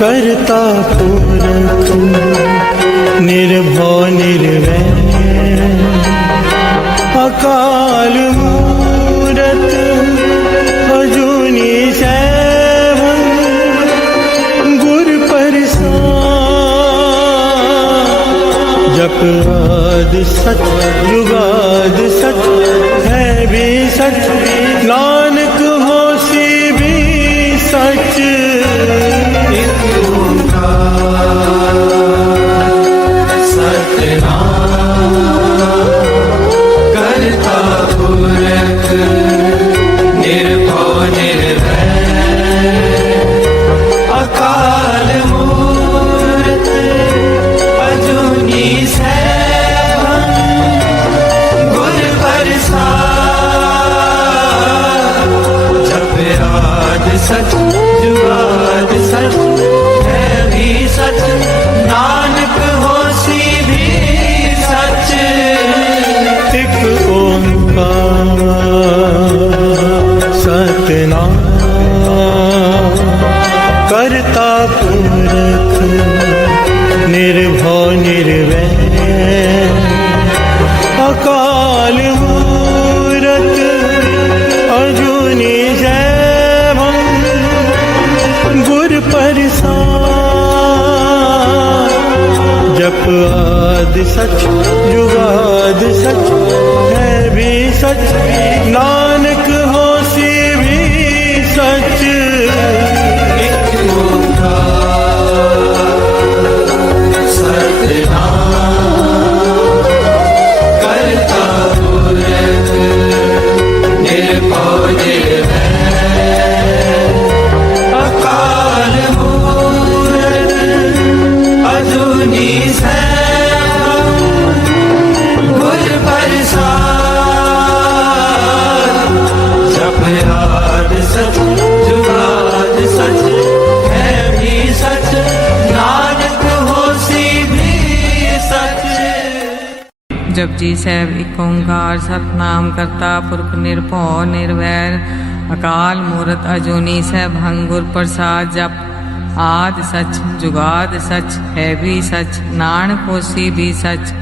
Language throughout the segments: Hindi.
करता पुरख निर्भव निर्वैर अकाल मूरत अजूनी सैभं गुर प्रसाद। जप आद सच जुगाद सच है भी सच नानक होसी भी सच। सच जुगाद सच है भी सच नानक होसी भी सच। एक ओंकार सतनाम करता पुरख निर्भव निर्वैर अकाल मूरत अजूनी जप आद सच जुगाद सच है भी सच नानक होसी भी सच। एक ओंकार सतनाम करता पुरख निर्भव निर्वैर अकाल मूरत अजूनी गुर प्रसाद। जप आद सच जुगाद सच है भी सच नानक होसी भी सच। जपजी साहिब एक ओंकार सतनाम करता पुरख निर्भव निर्वैर अकाल मूरत अजूनी सैभं गुर प्रसाद। जप आद सच जुगाद सच है भी सच नानक होसी भी सच।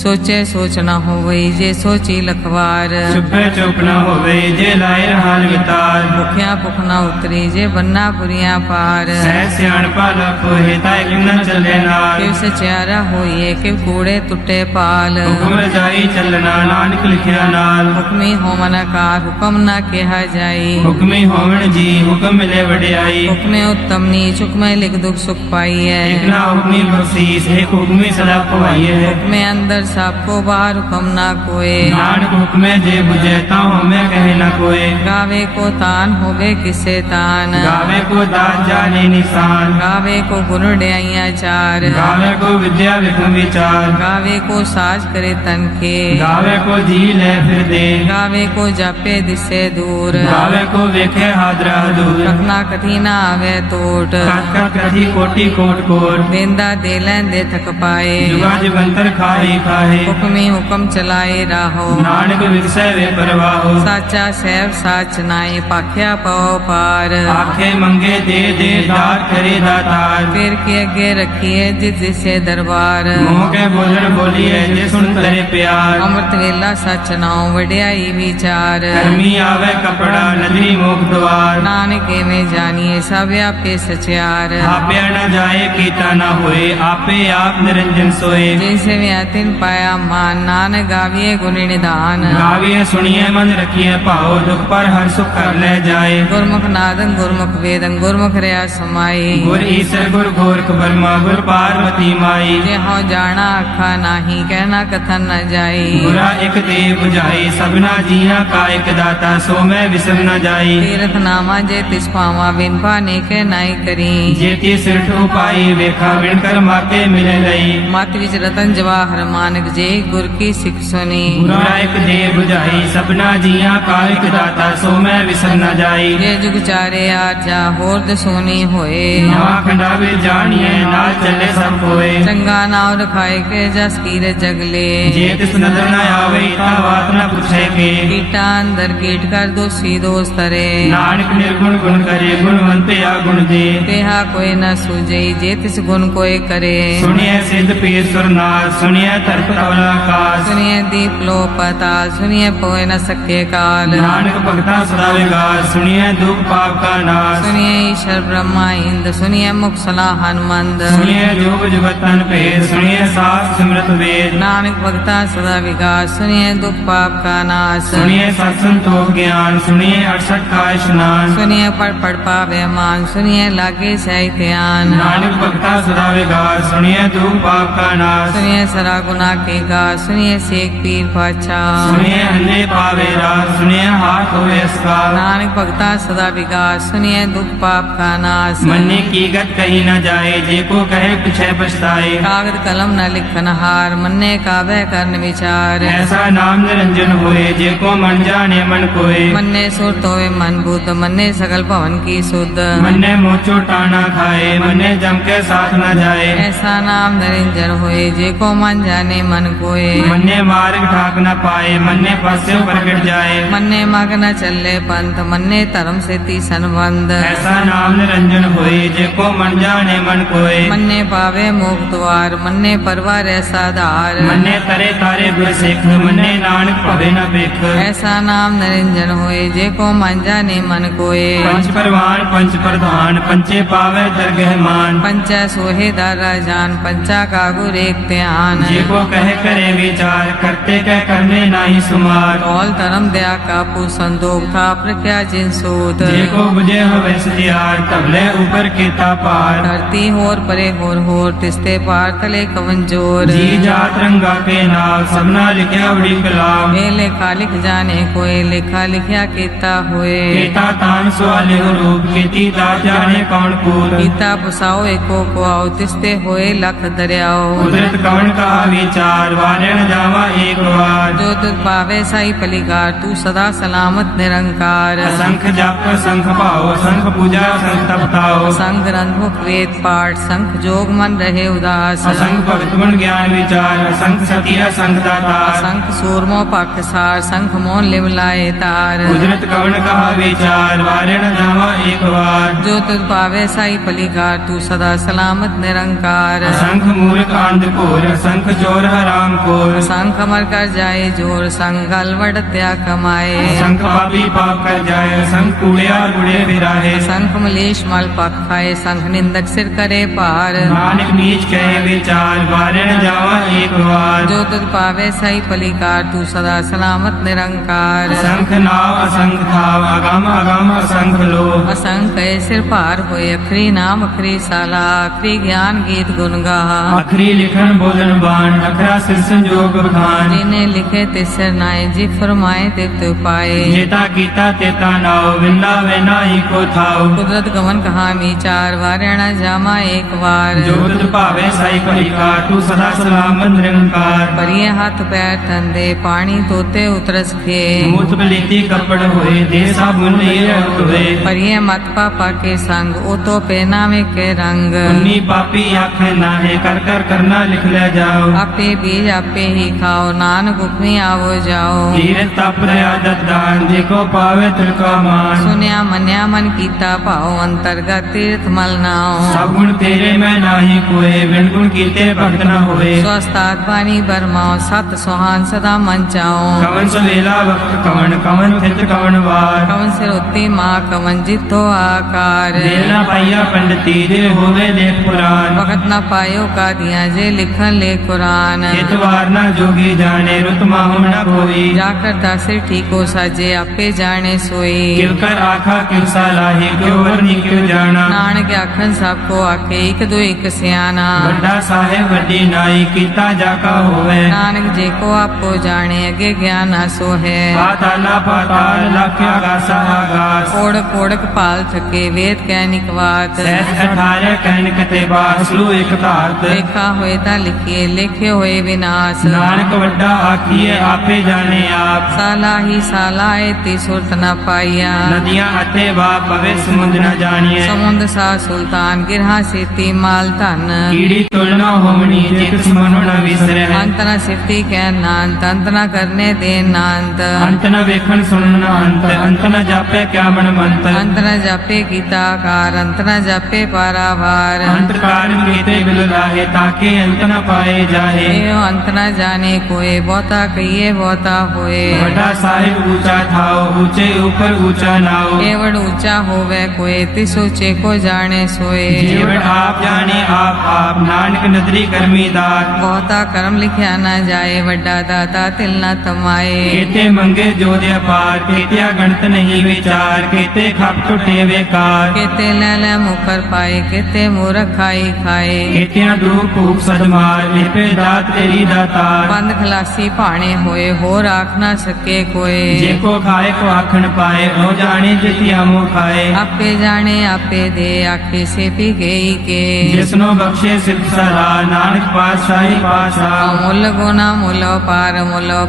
सोचे सोच न होवई जे सोची लखवार चुपे चुप न होवे जे लाए हाल वितार। भुखिया भुख न उतरी जे बन्ना पुरिया पार। सह सियाणपा लख हेता एक न चले नाल। किव सचियारा होइए किव कूड़े टुटे पाल। हुक्म जाई चलना नानक लिखिया नाल। हुक्मी होवन आकार हुक्म न केहा जाई। हुक्मी होवन जी हुक्म मिले वडियाई। हुक्मे उत्तम नीच हुक्मे लिख दुख सुख पाइए। एक ना हुक्मी बख्शीस एक हुक्मी सदा खवाइए। हुक्मे अंदर सबको बाहर हुक्म ना कोय। नानक हुक्मे जे बुझेता हमें कहे न कोय। गावे को तान होवे किसे तान। गावे को दान जाने निशान। गावे को गुण ड्याइया चार। गावे को विद्या विघ्न विचार। गावे को साज करे तन के। गावे को जी ले फिर दे। गावे को जापे दिसे दूर। गावे को वेखे हादरा दूर। रखना कठी ना आवे टोट। काका कठी कोटि कोट कोट। बेंदा दे लें दे थक पाए। जुगा जगंतर खाही खाहे। हुक्मी हुक्म चलाए राहो। नानक विरसै वे परवाहो। साचा सैब साच नाए पाख्या पाओ पार। आखे मंगे दे दे दार करे दातार। फिर के अगे रखिए जिस जिसे दरबार। मोह के बोलन बोलिए जे सुन करे प्यार। अमृत वेला सच नाओ वड्याई विचार। धर्मी आवे कपड़ा नदरी मोख द्वार। नानक में जानिए सब व्यापे सचियार। आपे न जाए कीता न होए आपे आप निरंजन सोए। जैसे व्यातिन पाया मान नानक गाविए गुण निधान। गाविए सुनिए मन रखिए पाओ दुख पर हर सुख कर ले जाए। गुरमुख नादन गुरमुख वेदन गुरमुख रया समाई। गुर ईसर गुर गोरख ब्रह्मा गुर पार्वती माई। जे हो जाना आखा नाही कहना कथन विसरन न जाई। बुरा एक ते बुझाई सबना जिया का एक दाता सो मैं विसर न जाई। तीर्थ नामा जे तिस पावा बिन पाने के नाई करी। जेती सिर ठोपाई वेखा बिनकर माके मिले लई। मत विच रतन जवाहर मानक जे गुर की सिख सुनी। बुरा एक ते बुझाई सबना जिया का एक दाता सो मैं विसर न जाई। ये जुग चारे आजा होर दसोनी होए। नवा खंडावे जानिए नाल चले सब होए। चंगा नाव रखाए के जस कीर जगले। जे तिस नजर न आवे ता बात न पूछे के। कीटा अंदर कीट कर दोषी दोष तरे। नानक निर्गुण गुण करे गुणवंत या गुण दे। तेहा कोई न सूझई जे तिस गुण कोई करे। सुनिए सिद्ध पीर नाथ सुनिए तर्क तवला काज। सुनिए दीप लो पताल सुनिए पोए न सके काल। नानक भगता सदा विकास सुनिए दुख पाप का नाश। सुनिए ईश्वर ब्रह्मा इंद सुनिए मुख सलाह हनुमंद। सुनिए जोग जुगतन भेद सुनिए सास सिमरत वेद। नानक भगता सदा विकास सुनिए दुख पाप का नाश। सुनिए सत्संतोष ज्ञान सुनिए 68 का स्नान। सुनिए पढ़ पावे मान सुनिए लागे सही ध्यान। नानक भगता सदा विकास सुनिए दुख पाप का नाश। सुनिए सरा गुना के गा सुनिए सेक पीर पाछा। सुनिए अंधे पावे राज सुनिए हाथ होवे इसका। नानक भगता सदा विकास सुनिए दुख पाप का नाश। मन्ने की गत कही न जाए जे को कहे पिछे पछताए। कागज कलम न लिखन हार मन्ने कावे करन विचार। ऐसा नाम निरंजन होए जे को मन जाने मन कोय। मन्ने सुरत होवे मन बुद्ध मन्ने सकल भवन की शुद्ध। मन्ने मोचो टाना खाए मन्ने जम के साथ न जाए। ऐसा नाम निरंजन होए जे को मन जाने मन कोय। मन्ने मार्ग ठाक न पाए मन्ने फस्यो प्रकट जाए। मन्ने मग न चले पंथ मन्ने धर्म से ती संबंध। ऐसा नाम निरंजन होए जे को मन जाने मन कोय। मन्ने पावे मोक्ष द्वार मन्ने परवार ऐसा धार। मन्ने तरे तारे गुर सिख मन्ने नानक भवे न बिख। ऐसा नाम निरंजन होए जे को मन जाने मन कोय। पंच परवान पंच प्रधान पंचे पावे दरगह मान। पंचा सोहे दारा जान पंचा का गुर एक ध्यान। जे को कहे करे विचार करते कह करने नाही सुमार। कौल धर्म दया का पू संदोख था प्रख्या जिन सूत। जे को बुझे हवे सतियार तबले ऊपर केता पार। धरती होर परे होर तिस्ते पार तले कवन जोर। जी जात रंगा के नाम सबना लिखया बड़ी कलाम। ये लेखा लिख जाने कोई लेखा लिखया केता हुए। केता तान सवाले रूप केती ता जाने कौन कूल। गीता पुसाओ एको को आओ तिस्ते होए लख दरियाओ। कुदरत कौन का विचार वाले न जावा एक बार। जो तुझ पावे साई पलिकार तू सदा सलामत निरंकार। असंख जाप संख पाओ संख पूजा संख तपताओ। संग ग्रंथ मुख वेद पाठ संख जोग मन रहे उदास। असंख भक्त गुण ज्ञान विचार असंख सती असंख दाता। संख सूरमो पक्षसार संख मोन लिवलाए तार। कुदरत कौन का विचार वाले न जावा एक बार। जो तुझ पावे साई पलिकार तू सदा सलामत निरंकार। असंख मूर्ख अंधकोर असंख जोर हराम कोर। संख मर कर जाए जोर संग गलवड़ त्या कमाए। असंख पापी पाप कर जाए असंख कूड़े और बुढ़े बिराहे। संख मलेश मल पक खाए संख निंदक सिर करे पार। नानक नीच कहे विचार वाले न जावा एक बार। जो तुझ पावे सही पलिकार तू सदा सलामत निरंकार। असंख नाव असंख थाव अगम अगम असंख लो। असंख सिर पार होए अखरी नाम अखरी साला अखरी ज्ञान गीत गुण गा। अखरी लिखन बोलन बाण अखरा सिर संजोग बखान। जिन्हें लिखे तिसर नाए जी फरमाए तित पाए। जेता गीता तेता नाव विंदा वे नाही को थाव। कुदरत गमन कहा विचार वारणा जामा एक बार। जो तुझ पावे साई पलिकार तू सदा सलामत निरंकार। परिये हाथ पैर ठंडे पानी तोते उतरस के। मूत बलेती कपड़ होए दे साबुन ये होए। परिये मत पापा के संग ओ तो पहनावे के रंग। उन्नी पापी आखे नाहे कर कर करना लिख ले जाओ। आपे बीज आपे ही खाओ नानक हुक्मी आवो जाओ। धीरे तप दया दान देखो पावे तिलका मान। सुनया मन्या मन कीता पाओ अंतर्गत तीर्थ मल नाओ। सब गुण तेरे में नाही कोई बिन गुण कीते भक्त न होए। स्वस्थात पानी बरमाओ सत सुहान सदा मन चाओ। कवन सवेला वक्त कवन कवन थित कवन वार। कवन सिर उत्ती माँ कवन जितो आकार। देना पाइया पंडिती जे होवे लेख पुराण। वक्त न पायो का दिया जे लिखन ले कुरान। हितवार न जोगी जाने रुत माहु भव न होई। जाकर दासे ठीको साजे आपे जाने सोई। किव कर आखा किव सलाही क्यों वरनी क्यों जाना। नानक आखन सबको आखे एक दो एक सियाना। ਵੱਡਾ ਸਾਹਿਬ ਵੱਡੀ ਨਾਈ ਕੀਤਾ ਜਾ ਕਾ ਹੋਵੇ। नानक जे को आपको जाने अगे ज्ञान आसो है। पाताला पाताल लख आगासा आगास। ओढ़क ओढ़क पाल थके वेद कह निकवात। सहस 18 कहन कते बास लू एक धात। लेखा होए ता लिखिए लेखे होए विनाश। नानक ਵੱਡਾ ਆਖੀਏ ਆਪੇ ਜਾਣੇ ਆਪ। साला ही साला एती सुरत न पाइया। नदियां अते बाप भवे समुद्र न जानिए। समुद्र सा सुल्तान गिरहा सेती माल धन। कीड़ी तुलना होवनी जित सुमन न विसरे। अंत न सिद्धि कह नांत अंत न करने दे नांत। अंत न वेखन सुनन अंत अंत न जापे क्या मन मंत। अंत न जापे गीता कार अंत न जापे पारावार। अंत कार कीते बिल राहे ताके अंत न पाए जाहे। एहो अंत न जाने कोई बहुता कहिए बहुता होए। ਵੱਡਾ ਸਾਹਿਬ ऊंचा थाओ ऊंचे ऊपर ऊंचा नाओ। केवड़ ऊंचा होवे कोई तिस ऊंचे को जाने सोए। जीवन आप जाने आप नानक नदरी करमी दात। बहुता कर्म लिखया न जाए वड्डा दाता तिल न तमाए। केते मंगे जोध्या पार केत्या गणत नहीं विचार। केते खप टुटे बेकार। केते ले ले मुकर पाए केते मूर्ख खाई खाए। केतिया दूर भूख सदमार लिपे दात तेरी दातार। बंद खलासी भाणे होए होर आख न सके कोई। जेको खाए को आखन पाए रो जाने जितिया मुँह खाए। आपे जाने आपे दे आखे से पी गई के। जिसनो बख्शे सिद्ध सला नानक पातशाही पासा। मुल गुना मुल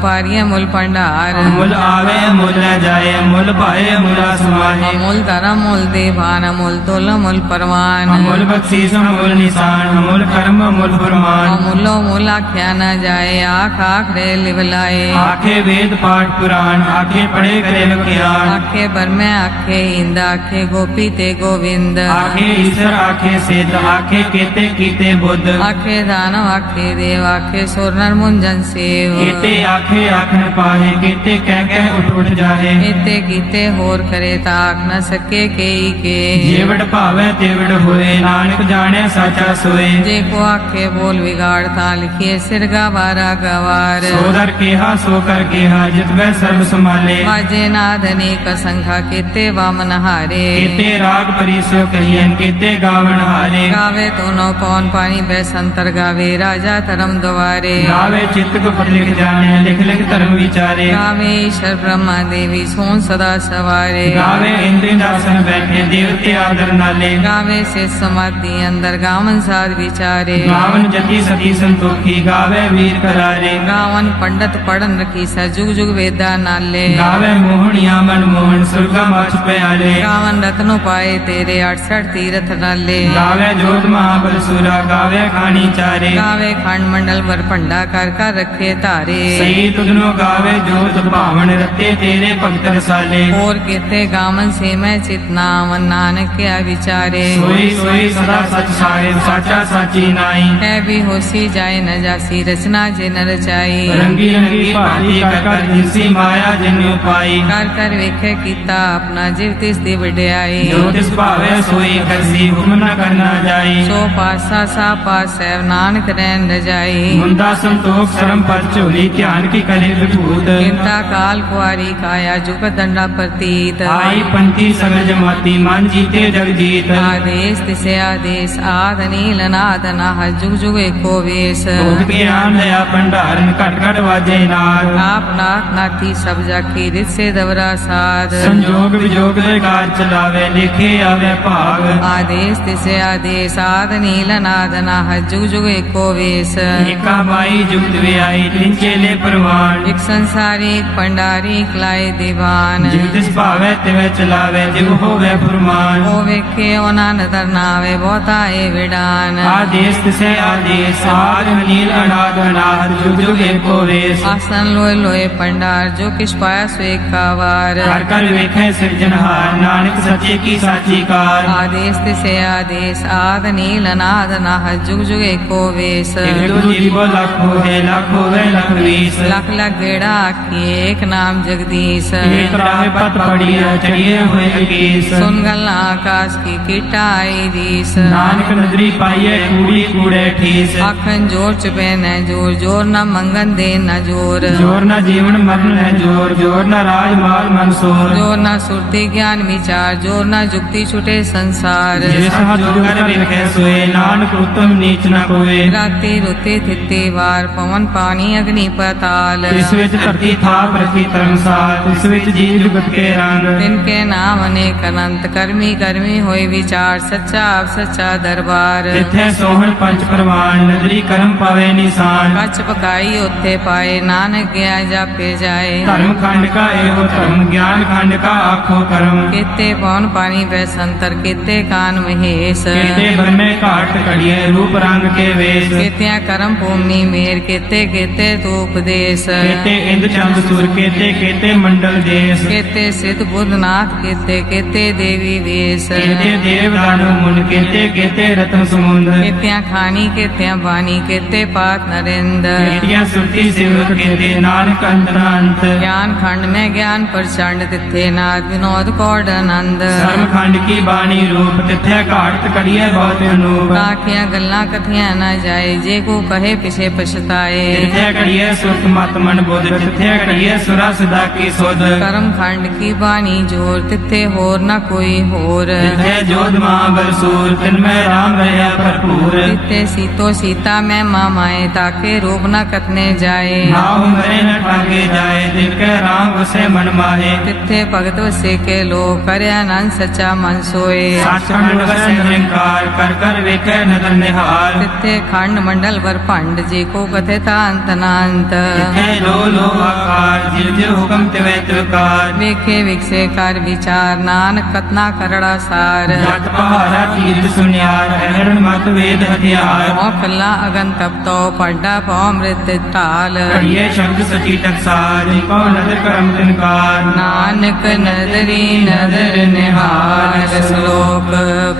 पारिय मुल भंडार। मुल आवे मुल न जाए मुल पाए मुला समाहे। अमूल धर्म मूल देवान अमूल तुल मूल परवान। अमूल बख्शीस अमूल निशान अमूल कर्म अमूल फरमान। अमूलो मूल आख्या न जाए आख आख रे लिवलाए। आखे वेद पाठ पुराण आखे पढ़े करे ज्ञान। आखे बर्मे आखे इंद आखे गोपी ते गोविंद। आखे ईश्वर आखे सिद्ध आखे केते कीते बुद्ध। आखे दानव आखे देव आखे सुर नर मुंजन सेव। केते आखे आखन पाहे केते कह उठ जाहे। एते कीते होर करे ताक न सके केई के। जेवड़ भावे तेवड़ होए नानक जाने साचा सोए। जे को आखे बोल बिगाड़ ता लिखिए सिरगा बारा गवार। सोदर केहा सोकर केहा जितवे सर्व संभाले। बाजे नाद अनेक संख्या केते वामन हारे। केते राग परिसो कहियन केते गावन हारे। गावे दोनों पौन पानी बैसंतर गावे राजा धर्म द्वारे। गावे चित्त को पढ़ लिख जाने लिख लिख धर्म विचारे। गावे ईश्वर ब्रह्मा देवी सोन सदा सवारे। गावे इंद्र दासन बैठे देवते आदर नाले। गावे से समाधि अंदर गावन साध विचारे। गावन जति सती संतोखी गावे वीर करारे। गावन पंडित पढ़न रखी सा जुग जुग वेदा नाले। गावे मोहनिया मन मोहन सुरगा माछ प्याले। गावन रत्नो पाए तेरे 68 तीरथ नाले। गावे जोत महाबल सुरा गावे खानी चारे। गावे खंड मंडल वर भंडा कर रखे तारे। सही तुझनो गावे जोत भावन रते तेरे भक्त रसाले। और केते गावन से मैं चितना वन नानक क्या विचारे। सोई सोई सदा सच साहिब साचा साची नाई। है भी होसी जाए न जासी रचना जे न रचाई। रंगी रंगी भांति कर हिंसी माया जन्यु पाई। कर वेखे कीता अपना जीव तिस दी वड्याई। जो तिस भावे सोई करसी हुक्म न करना जाई। सो पासा सा पास है नानक रैन न जाई। मुंदा संतोष शर्म पर चोली ध्यान की करे विभूत। चिंता काल कुआरी काया जुग दंडा प्रतीत। आई पंथी सगल जमाती मान जीते जग जीत। आदेश तिसे आदेश आद नील नाद नाह जुग जुग एको वेश। भूत ज्ञान दया भंडारन घट घट वाजे नाद। आप नाथ नाथी सब जाकी रित से दवरा साध। संजोग विजोग दे कार चलावे लिखे आवे भाग। आदेश तिसे आदेश आद नील नाद नाह जुग जुग एको वेश। एका बाई जुगत वे आई तीन चेले परवान। एक संसारी एक भंडारी एक लाए दीवान। जिव तिस भावे तिवे चलावे जिव होवे फुरमान। ओ वेखे ओना नदर नावे बहुता ए विडान। आदेश तिसे आदेश आद नील अनाद अनाद जुग जुग एको वेश। आसन लोए लोए भंडार जो किस पाया स्वे कावार। कर कर वेखे सिरजनहार नानक सच्चे की साची कार। आदेश तिसे आदेश आद नील नाद नाह जुग जुग एको वेश। एक दो जीवो लाख होए लाख होवे लाख वीस। लख लख गेड़ा आखी एक नाम जगदीश। एक राह पत पड़ी है चढ़िए हुए केस। सुन गल्ला आकाश की कीटा आई रीस। नानक नदरी पाइए कूड़ी कूड़े ठीस। आखन जोर चुपे न जोर जोर न मंगन दे न जोर जोर न जीवन मरण है जोर, जोर न राज माल मनसूर। जोर न सुरति ज्ञान विचार, जोर न जुक्ति छुटे संसार। जिस जोगर विखे सोए, नानक उत्तम नीच न कोय। राति रुति थिति वार, पवन पानी अग्नि पताल। इस विच धरती थाप रखी धर्मसाल, इस विच जीव जुगत के रंग। तिनके नाम अनेक अनंत, करमी करमी होय विचार, सच्चा आप सच्चा दरबार। तिथे सोहन पंच प्रवान, नदरी कर्म पावे निशान। कछ पकाई उत्थे पाए, नानक गया जापे जाए। धर्म खंड का एवं धर्म, ज्ञान खंड का आखो कर्म। केते पौन पानी वै संतर, केते कान महेश। केते ब्रह्मे घाट कड़िए, रूप रंग के वेश। केत्या कर्म भूमि मेर, केते केते तो उपदेश। केते इंद्र चंद सुर, केते केते मंडल देश। केते सिद्ध बुद्धनाथ, केते केते देवी वेश। केते देव दानव मुन, केते केते रत्न समुंद। केत्या खानी केत्या बानी, केते पात नरेंद्र। केतिया सुरती सिवत, केते नानक अंत। ज्ञान खंड में ज्ञान प्रचंड, तिथे नाद विनोद कौड आनंद। धर्म खंड की बाणी रूप, तिथे घाट कड़िए बहुत अनूप। काकिया गल्ला कथिया न जाए, जे को कहे पिछे पछताए। तिथे कड़िए सुख मत मन बुध, तिथे कड़िए सुरा सदा की सुध। कर्म खंड की बानी जोर, तिथे होर न कोई होर। तिथे जोध महाबल सूर, तिनमें राम रहा भरपूर। तिथे सीतो सीता में मामाए, ताके रूप न कतने जाए। नाम मरे न ठाके जाए, देखे राम उसे मन माहे। तिथे भगत वसे के लो, करे आनंद सच्चा मन सोए। साखंड वसे निरंकार, कर कर वेखे नदर निहार। तिथे खंड मंडल वर पंड, जी को कथे ता अंत नांत। तिथे लो लो आकार, जिव जिव हुक्म तिवे त्रिकार। वेखे विकसे कर विचार, नानक कतना करड़ा सार। जट पहाड़ा तीर्थ सुनियार, हरण मत वेद हथियार। ओ कल्ला अगन तप तो, पड्डा पौ मृत ताल। कड़िए शब्द सची टकसार, को नदर करम तिनकार। नानक नदरी नदर निहार, श्लोक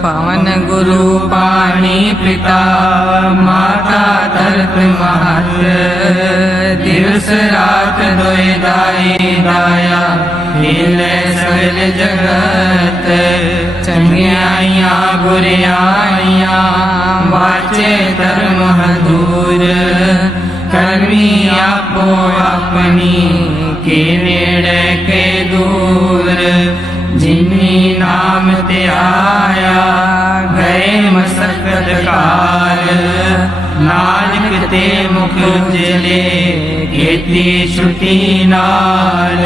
पवन गुरु पानी पिता। माता धरत महत, दिवस रात दोय दाई दाया। हिले सगल जगत, चंगियाइया बुरियाइया। वाचे धर्म हजूर, करमी आपो अपनी। के नेड़े के दूर, जिन्नी नाम ते आया। गए मसकत काल, नानक ते मुख उजले। खेती छुटी नाल,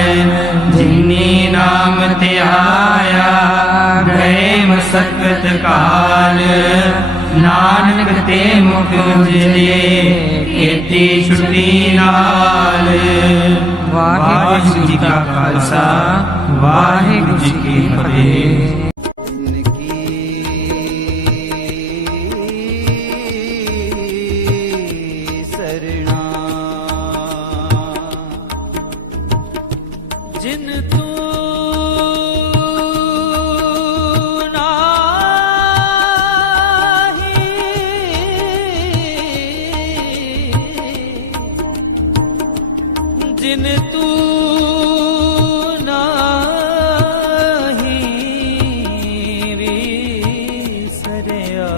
जिन्नी नाम ते आया। गए मसकत काल, नानक ते मुख उजले। खेती छुटी नाल। वाहिगुरु जी का खालसा, वाहिगुरु जी की फतेह। जिन तू जिन तू नाही विसरिया।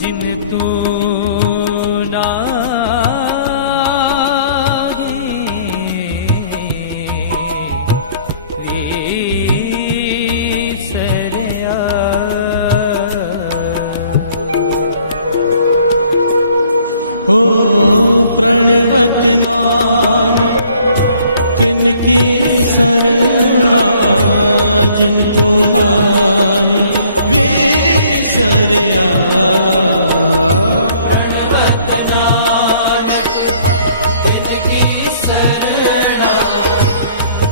जिन तू हो प्रणवत नानक, तिनकी शरणा। जिनको नाहि विसरिया। प्रणवत नानक, तिनकी शरणा।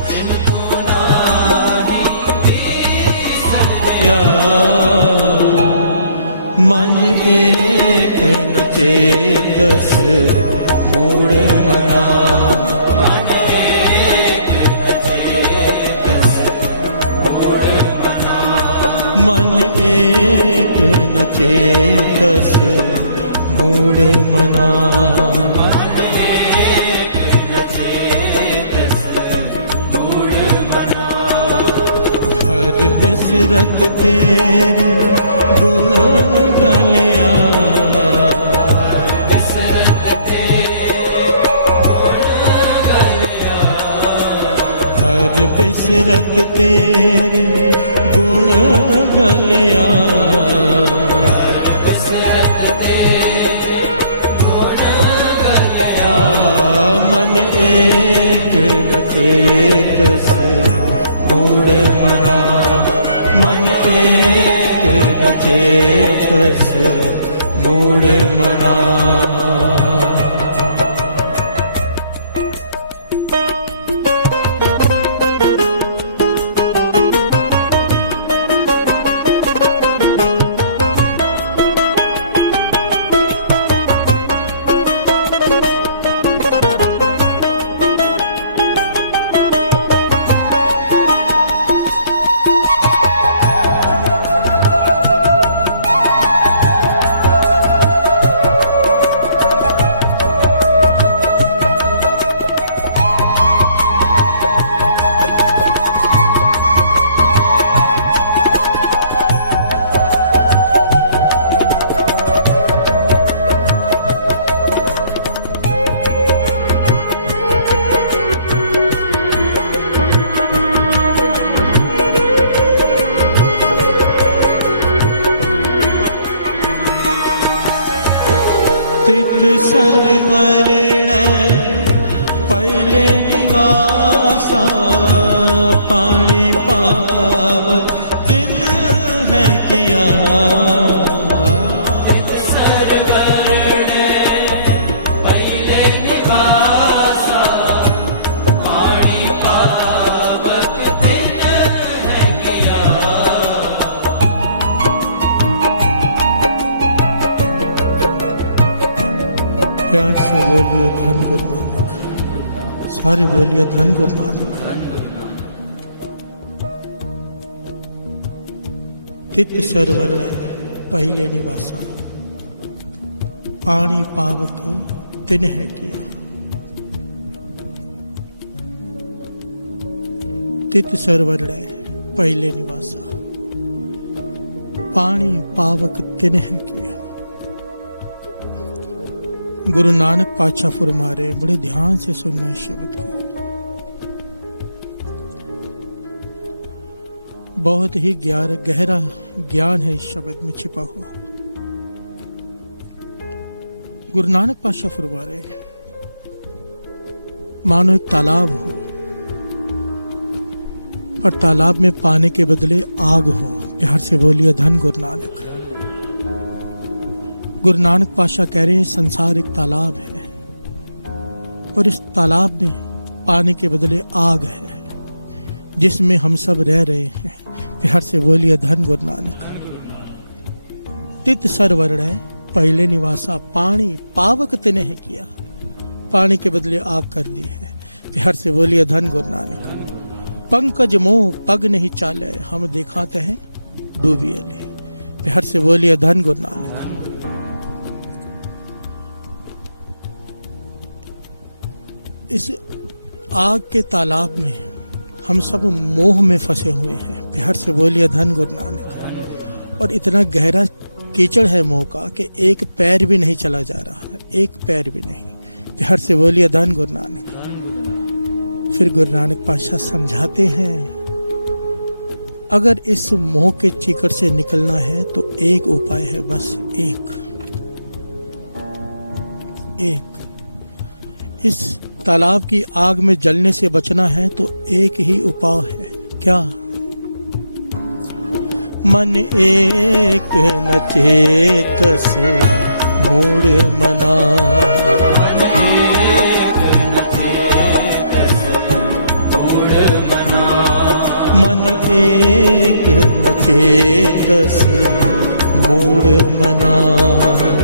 जिनको नाही विसरिया। मन एक न चेतस, मूढ़ मना। मन एक न चेतस, मूढ़ मना। मन एक न चेतस, मूढ़ मना। मन एक न चेतस, मूढ़ मना। हर बिसरत तेरे गुण गलिया। बिसरत बिसरत तेरे गुण गलिया बिसरत तेरे गुण गलिया मन एक न चेतस मूढ़ मना मन एक न चेतस मूढ़ मना तित सरवर्ण पहले निवासा पानी पाव तिन है किया तित सरवर्ण पहले निवासा पानी पावक तिन है किया प्यार से बोलिए धन गुरु नानक सारे बोलिए धन गुरु नानक तित सरवर्ण पहले निवासा पानी पावक तिन है किया तित सरवर्ण पहले निवासा पानी पावक तिन है किया। गुरु नानक पातशाह फरमा रहे, बड़े ध्यान से सुनना इस शब्द को। बहुत ही गहरा ज्ञान है इस शब्द में छिपा हुआ। गुरु नानक पातशाह फरमा रहे, मानो एक तालाब हो, पर तालाब में पानी के बदले आग हो। प्यार से बोलिए धन गुरु नानक। गुरु नानक पातशाह कह रहे हैं, संसार एक तालाब है और इस तालाब में पानी के बदले आग है, जिसमें हम सब रह रहे हैं। प्यार से बोलिए धन गुरु नानक। तित सरवर्ण है पहले निवासा, पानी पावक तिने है किया, पानी के बदले आग कर दी है। प्यार से बोलिए धन गुरु नानक। पंकज मोह पग नहीं चाले, हम दिखाते हैं डूबिए ले। प्यार से बोलिए धन गुरु नानक। इस आग के तालाब में हम सब मोह में फंसे हुए हैं। प्यार से बोलिए धन गुरु नानक। और इतना गहरा कीचड़ है मोह का कि एक पैर भी नहीं चला जा रहा, एक पैर भी नहीं। प्यार से बोलिए धन गुरु नानक। फिर गुरु नानक पातशाह समझाते हैं, अगर इस मोह के चीकड़ से निकलना है तो एक उपाय है, बस एक। इस तालाब की आग में जलने से बचना है तो एक ही उपाय है। क्या? मन एक न चेतस मूढ़ मना, मन एक न चेतस मूढ़ मना, मन एक न चेतस मूढ़ मना,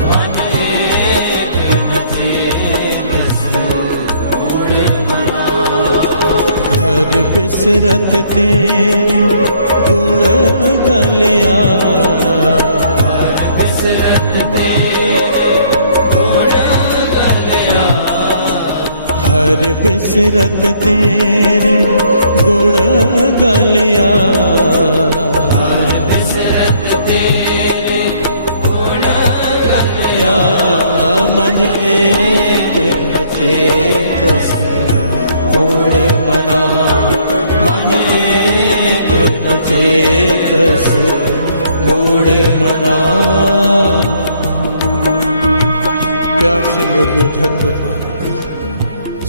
मन एक न चेतस मूढ़ मना। हर बिसरत तेरे गुण गलिया, हर बिसरत तेरे गुण गलिया, हर बिसरत तेरे गुण गलिया, हर बिसरत तेरे गुण गलिया। मन एक न चेतस मूढ़ मना, मन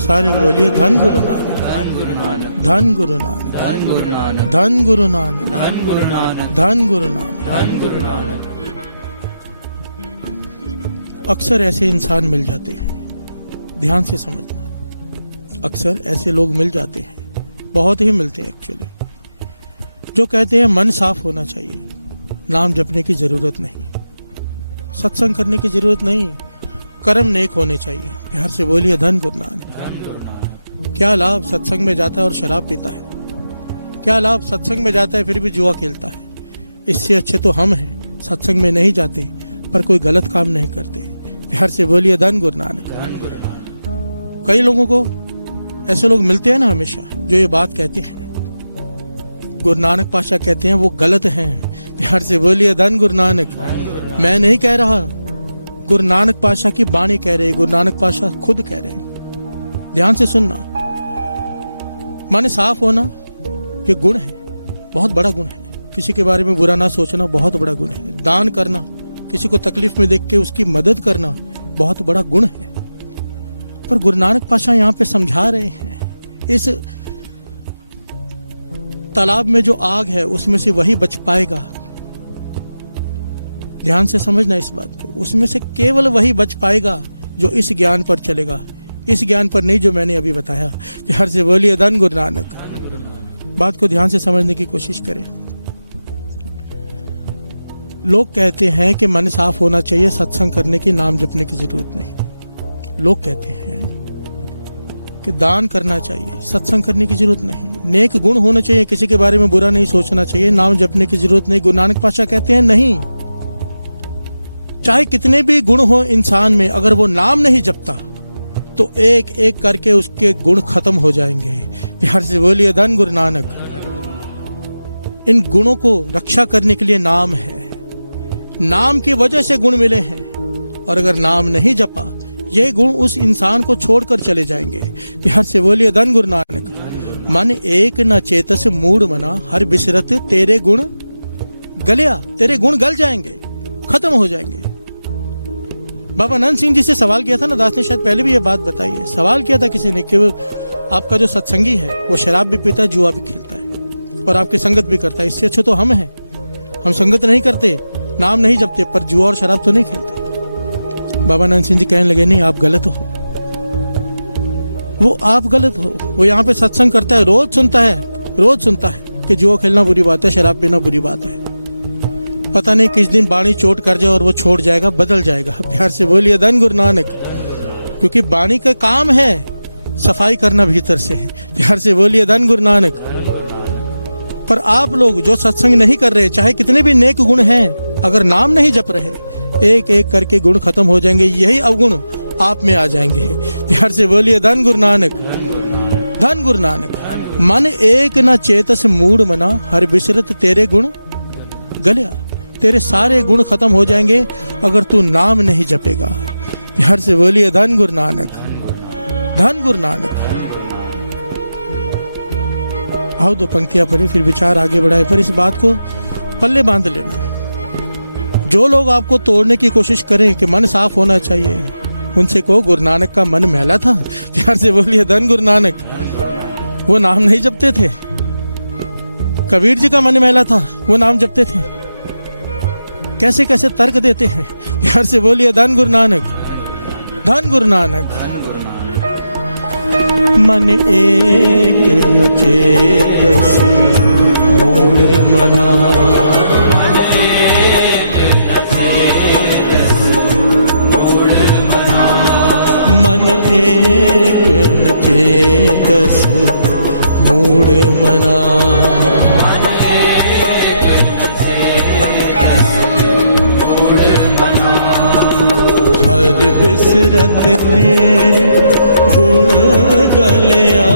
सारे बोलिए धन गुरु नानक, धन गुरु नानक, धन गुरु नानक, धन गुरु नानक, धन गुरु नानक, धन गुरु नानक, धन गुरु नानक। धन गुरु नानक। अक्सर ऐसे इंसान मिल जाते हैं, ध्यान से समझना, अक्सर ऐसे लोग मिल जाते हैं, बहुत ही मिलते हैं एक्चुअली, जो कहते हैं मन साफ होना चाहिए, नाम जपने की जरूरत नहीं, सत्संग करने की जरूरत नहीं, कर्म नेक होने चाहिए। प्यार से बोलिए धन गुरु नानक। धन गुरु नानक। क्या लाभ सत्संग में जाता है और शराब पीता है, क्या लाभ सत्संग में जाता है फिर भी जुआ खेलता है। इससे अच्छे तो हम हैं, सत्संग में नहीं जाते पर कोई गलत काम नहीं करते। प्यार से बोलिए धन गुरु नानक। धन गुरु नानक। कई लोगों को ऐसे लोग मिलते हैं ना हमेशा, जो ये बात कहते हैं, गुरु नानक पातशाह कहते हैं वो गलत हैं। प्यार से बोलिए धन गुरु नानक। धन गुरु नानक। मैं नहीं कह रहा, गुरु नानक पातशाह की बाणी कह रहे, गुरु नानक पातशाह खुद कह रहे। ध्यान से सुनना, माने साफ होना ये गुण है, बहुत बड़ा गुण है। किसी के बारे में बुरा ना सोचना बहुत बड़ा गुण है। दान करना, किसी को तकलीफ में देख के उसकी मदद करना बहुत बड़ा गुण है। पर गुरु नानक पातशाह यहाँ पे समझा रहे हैं, इस तालाब में जो आग है उसमें से वही बच पाएगा। ध्यान से समझना इस बात को, उसमें से केवल वही बच पाएगा जो इस ज्ञान पर चलेगा, इस ज्ञान पर नहीं जो मैंने अभी बताया। प्यार से बोलिए धन गुरु नानक। धन गुरु नानक। बात को ध्यान से समझने की कोशिश करें। लोग कहते हैं कि मन साफ होना चाहिए, सत्संग करने की, नाम जपने की जरूरत नहीं। लोग कहते हैं कि दान करना चाहिए, सत्संग करने की जरूरत नहीं, नेक गुण होना चाहिए, किसी के बारे में बुरा नहीं सोचना चाहिए, नाम जपने की जरूरत नहीं। गुरु नानक पातशाह कहते हैं नहीं, चाहे कितने भी गुण हो इंसान में, अगर वो नाम नहीं जपता तो एक एक करके उसके गुण खत्म हो जाएंगे। प्यार से बोलिए धन गुरु नानक। इन गुणों को रक्षा करने के लिए नाम है, नाम की वजह से गुण मिले हैं, और अगर नाम नहीं जपा ये गुण उस इंसान को छोड़कर चले जाएंगे। प्यार से बोलिए धन गुरु नानक। मन एक न चेतस मूड मना, हर बिसरत तेरे गुण गलिया, तेरे गुण गल जाएंगे, खत्म हो जाएंगे। बाबा नंद सिंह जी से सवाल किया था ना, दास ने शायद पहले भी ये बात बताई है, सवाल किया था किसी ने कि आपका जो सत्संगी है वो शराब भी पीता है, जुआ भी खेलता है और आपकी संगत भी करता है, इससे अच्छे तो हम हैं, हम संगत नहीं करते, नाम नहीं जपते, पर जुआ और शराब तो नहीं खेलते। बाबा नंद सिंह जी कहने लगे नहीं, आप गलत हो, वो आप गलत हो। वो यहाँ पे सत्संग करता है, रोज सुनता है कि जुआ खेलना बुरी बात है, शराब पीना बुरी बात है। पता नहीं किस दिन बाणी चोट कर जाए और वो छोड़ जाएगा, बदल जाएगा। प्यार से बोलिए धन गुरु नानक। क्योंकि बाणी का काम है सफाई करना भीतर से है। प्यार से बोलिए धन गुरु नानक। पर आप लोग जो सत्संग नहीं कर रहे, चाहे कितने भी नेक गुण हैं, अगर नाम नहीं जप रहे, एक एक करके गुण खत्म हो जाएंगे, यही अवगुण आप में आ जाएंगे। प्यार से बोलिए धन गुरु नानक। धन गुरु नानक। मन एक न चेतस मूड मना, हर बिसरत तेरे गुण गलिया, तेरे सारे गुण खत्म हो जाएंगे अगर तू नाम नहीं जपेगा। प्यार से बोलिए धन गुरु नानक। धन गुरु नानक। आओ दो पंक्तियां पढ़े, फिर विचार आगे बढ़ाए, पर इस बात को पल्ले बांध लेना। जो लोग आपको तोड़ने की कोशिश करें कि मन साफ होना चाहिए, उनसे कहो गुरु नानक का मन मैला था। प्यार से बोलिए धन गुरु नानक। वो नाम नहीं जपते थे। कबीर जी का मन मैला था, वो नाम जपते थे। कैसे कैसे तर्क देते हैं। प्यार से बोलिए धन गुरु नानक। धन गुरु नानक। मन एक न चेतस मूड मना, मन एक न चेतस मूड मना, मन एक न चेतस मूड मना, मन एक न चेतस मूड मना, हर बिसरत तेरे गुण गलिया,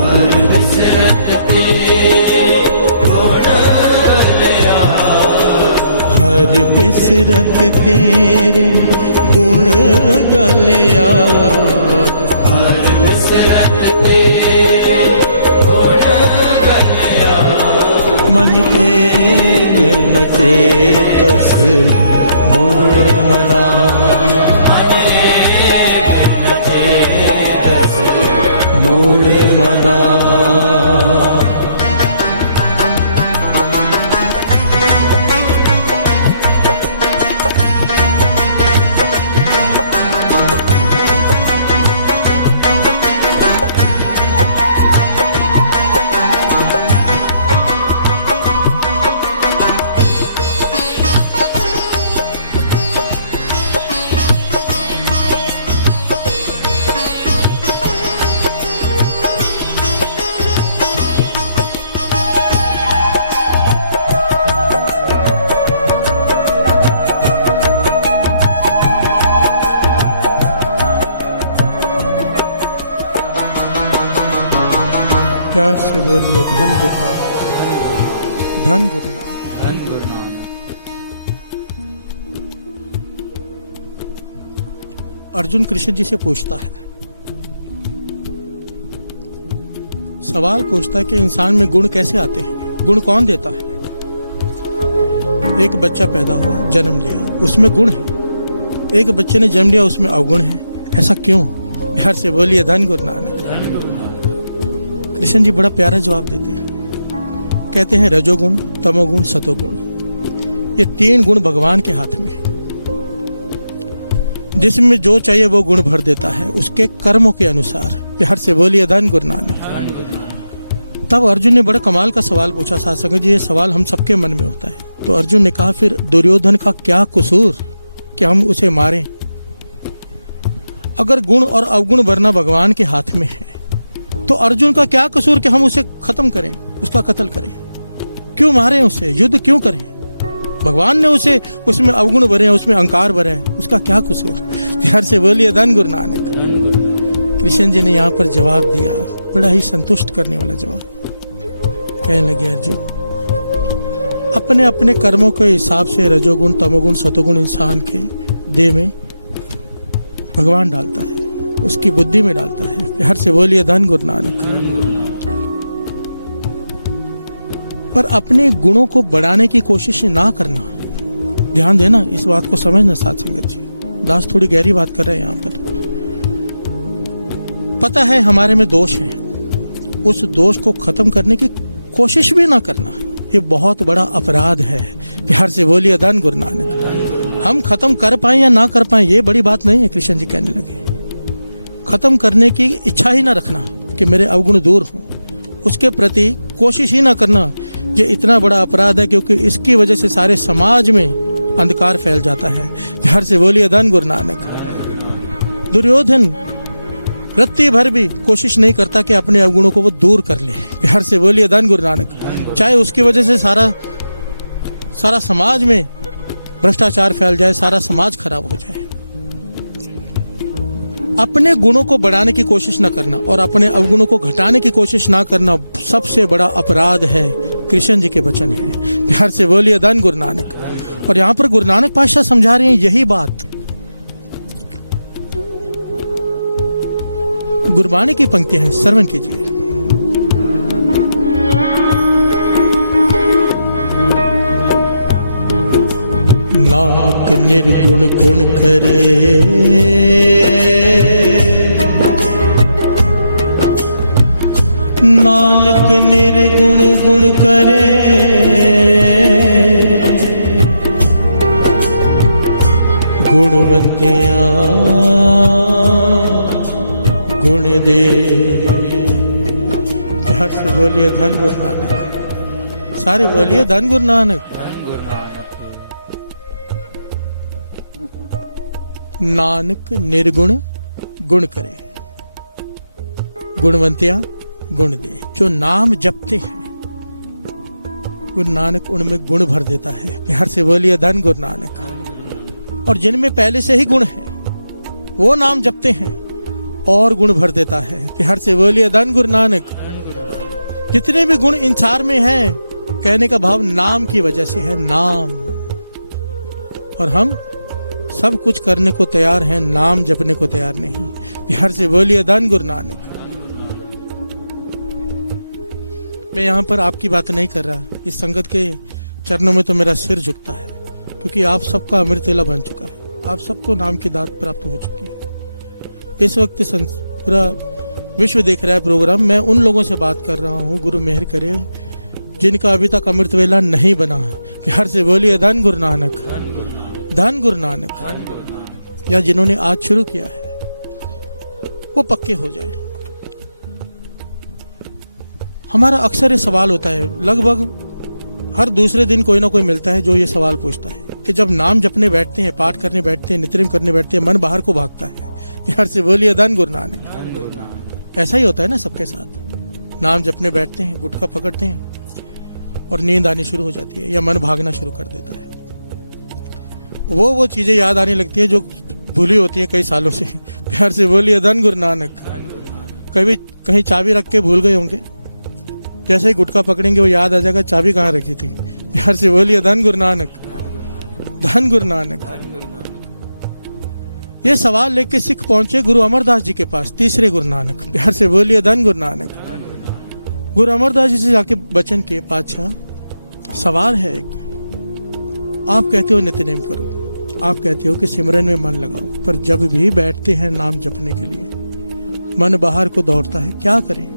हर बिसरत तेरे गुण गलिया, हर बिसरत तेरे गुण गलिया, हर बिसरत तेरे गुण गलिया, मन एक न चेतस मूड मना, मन एक न चेतस नाम। प्यार से बोलिए धन गुरु नानक, धन गुरु नानक। अर्जुन कृष्ण जी से पूछता है, सवाल पूछता है कि इंसान में गुण कैसे आते हैं, गुण कौन देता है। एक बच्चा पैदा हुआ, जन्म लिया, उसमें गुण है। एक बच्चे ने जन्म लिया, उसमें अवगुण है। ऐसा क्यों? प्यार से बोलिए धन गुरु नानक। कृष्ण जी बड़ा प्यारा जवाब देते हैं, कहते हैं रजोगुण, तमोगुण, सतोगुण, ये 3 गुण भगवान के हाथ में है। जिसमें जो चाहिए वो गुण भर देता है उसके कर्मों के अनुसार। प्यार से बोलिए धन गुरु नानक। तब अर्जुन ने बड़ा कमाल का सवाल पूछा। साथ संगत जी, ये सवाल हम सबके मन में होता है। तो अर्जुन ने कहा, फिर दुर्योधन का क्या कसूर कि हम उसे मारें? अगर गुण और अवगुण भरना भगवान के हाथ में है तो अर्जुन का क्या कसूर कि हम उसे खत्म करें, उसका कत्ल करें? क्यों मारें उसे? युद्ध क्यों करें? भगवान ने उसे, उसमें अवगुण भरे हैं, उसमें अहंकार भरे हैं, उसका क्या कसूर? प्यार से बोलिए धन गुरु नानक। कृष्ण जी ने यहाँ पर जवाब दिया, बड़ा ही संतुष्ट करने वाला जवाब। कहने लगे, अर्जुन, अपने अपने कर्मों के हिसाब से रजोगुण, तमोगुण, सतोगुण इंसान के देह में भगवान डालता है, उसकी बुद्धि में डालता है। प्यार से बोलिए धन गुरु नानक। पर अपने गुणों को बढ़ाने की कोशिश ना करना। ध्यान देना, इस बात को समझना साथ संगत जी। दास थोड़ी गहरी बात कर रहे हैं यहाँ पर। पता है हमारे में दोष है, उस दोष को खत्म करने की कोशिश भी ना करना, ये बहुत बड़ा अपराध है। प्यार से बोलिए धन गुरु नानक। हम खत्म कर पाए या ना कर पाए ये बड़ी बात नहीं है। कृष्ण जी कहने लगे, खत्म करने की इच्छा ही ना रखना कि मेरे अवगुण दूर हों, उसके प्रति कोशिश ही ना करना, ये इतना बड़ा अपराध है, क्योंकि इसकी वजह से सारे समाज में अंधकार फैल जाता है। प्यार से बोलिए धन गुरु नानक। दुर्योधन रत्ती भर भी कोशिश नहीं करता कि अपने अवगुणों को वो दूर कर ले। प्यार से बोलिए धन गुरु नानक। चाहे उसकी वजह से सारा समाज में भ्रष्टाचार फैल जाए, सारा समाज खराब हो जाए। अपने गुणों को बढ़ाने की कोशिश न करना और अपने अवगुणों को घटाने की कोशिश ना करना सबसे बड़ा अपराध है। कृष्ण जी के वचन है। प्यार से बोलिए धन गुरु नानक। और यहाँ पर गुरु नानक पातशाह समझा रहे हैं यही बात। गुरबाणी की पंक्तियां हैं, श्रवण कीजिए। नानक निर्गुण गुण करे, नानक निर्गुण गुण करे, गुणवंतियां गुण दे। प्यार से बोलिए धन गुरु नानक। सारे बोलिए धन गुरु नानक। नानक निर्गुण गुण करे, गुणवंतियां गुण दे। जो नाम जपते हैं गुरु नानक उनमें गुण भर देता है। प्यार से बोलिए धन गुरु नानक। और जिनमें पहले से ही गुण है वो नाम जपते हैं और गुण भर देता है। प्यार से बोलिए धन गुरु नानक। जितने भी गुण इंसान में हैं, कहने का भाव नाम की वजह से है, नाम। और हम सब कुछ करने को तैयार हैं, नाम जपने को तैयार नहीं। प्यार से बोलिए धन गुरु नानक। मैं यहाँ पर आपकी बात नहीं कर रहा, इस संगत के चरणों में तो मेरा सिर झुकता है, क्योंकि आप सबका अमृत वेला बन चुका है। आप सबको नाम की दात प्राप्त हो चुकी है। इस वक्त पूरा विश्व देख रहा है प्रोग्राम, मैं उन लोगों से बात कर रहा हूँ, गुरु मेहर करे, जिनका अभी तक अमृत वेला नहीं बना। प्यार से बोलिए धन गुरु नानक, धन गुरु नानक। या जिन्होंने आज शुरू किया है वो पक्के हो जाए। हमारा अक्सर ये सवाल होता है, लगभग हर दूसरे दिन कोई ना कोई मिलता है जो ये सवाल पूछता है कि जब नाम जपने बैठते हैं, पाठ करने बैठते हैं, नित्यनेम करने बैठते हैं, मन बाहर को भागता है। प्यार से बोलिए धन गुरु नानक। ऐसा ही होता है ना सबके साथ। नाम जपने बैठते हैं, गुटखा पकड़ते हैं और नींद आनी शुरू हो जाती है या मन भागना शुरू कर देता है। वो चीजें याद आने लगती है जो भूली होती है कई सालों से। प्यार से बोलिए धन गुरु नानक। कभी कहीं चाबी रख के भूल गए होंगे, जैसे ही गुटखा पकड़ेंगे वो याद आ जाएगा चाबी कहाँ रखी थी। प्यार से बोलिए धन गुरु नानक, धन गुरु नानक। ये सवाल लेके सिख पहुंचे गुरु अमरदास जी के पास, तीसरे गुरु नानक। प्यार से बोलिए धन गुरु नानक। गुरु अमरदास जी से जाके वचन किए, पातशाह सवाल है एक, आप कहते हो नित्यनेम करो, आप कहते हो कि सिमरन में मन लगाओ, पर जब भी बैठते हैं नाम जपने के लिए मन बाहर को दौड़ता है, क्या करें?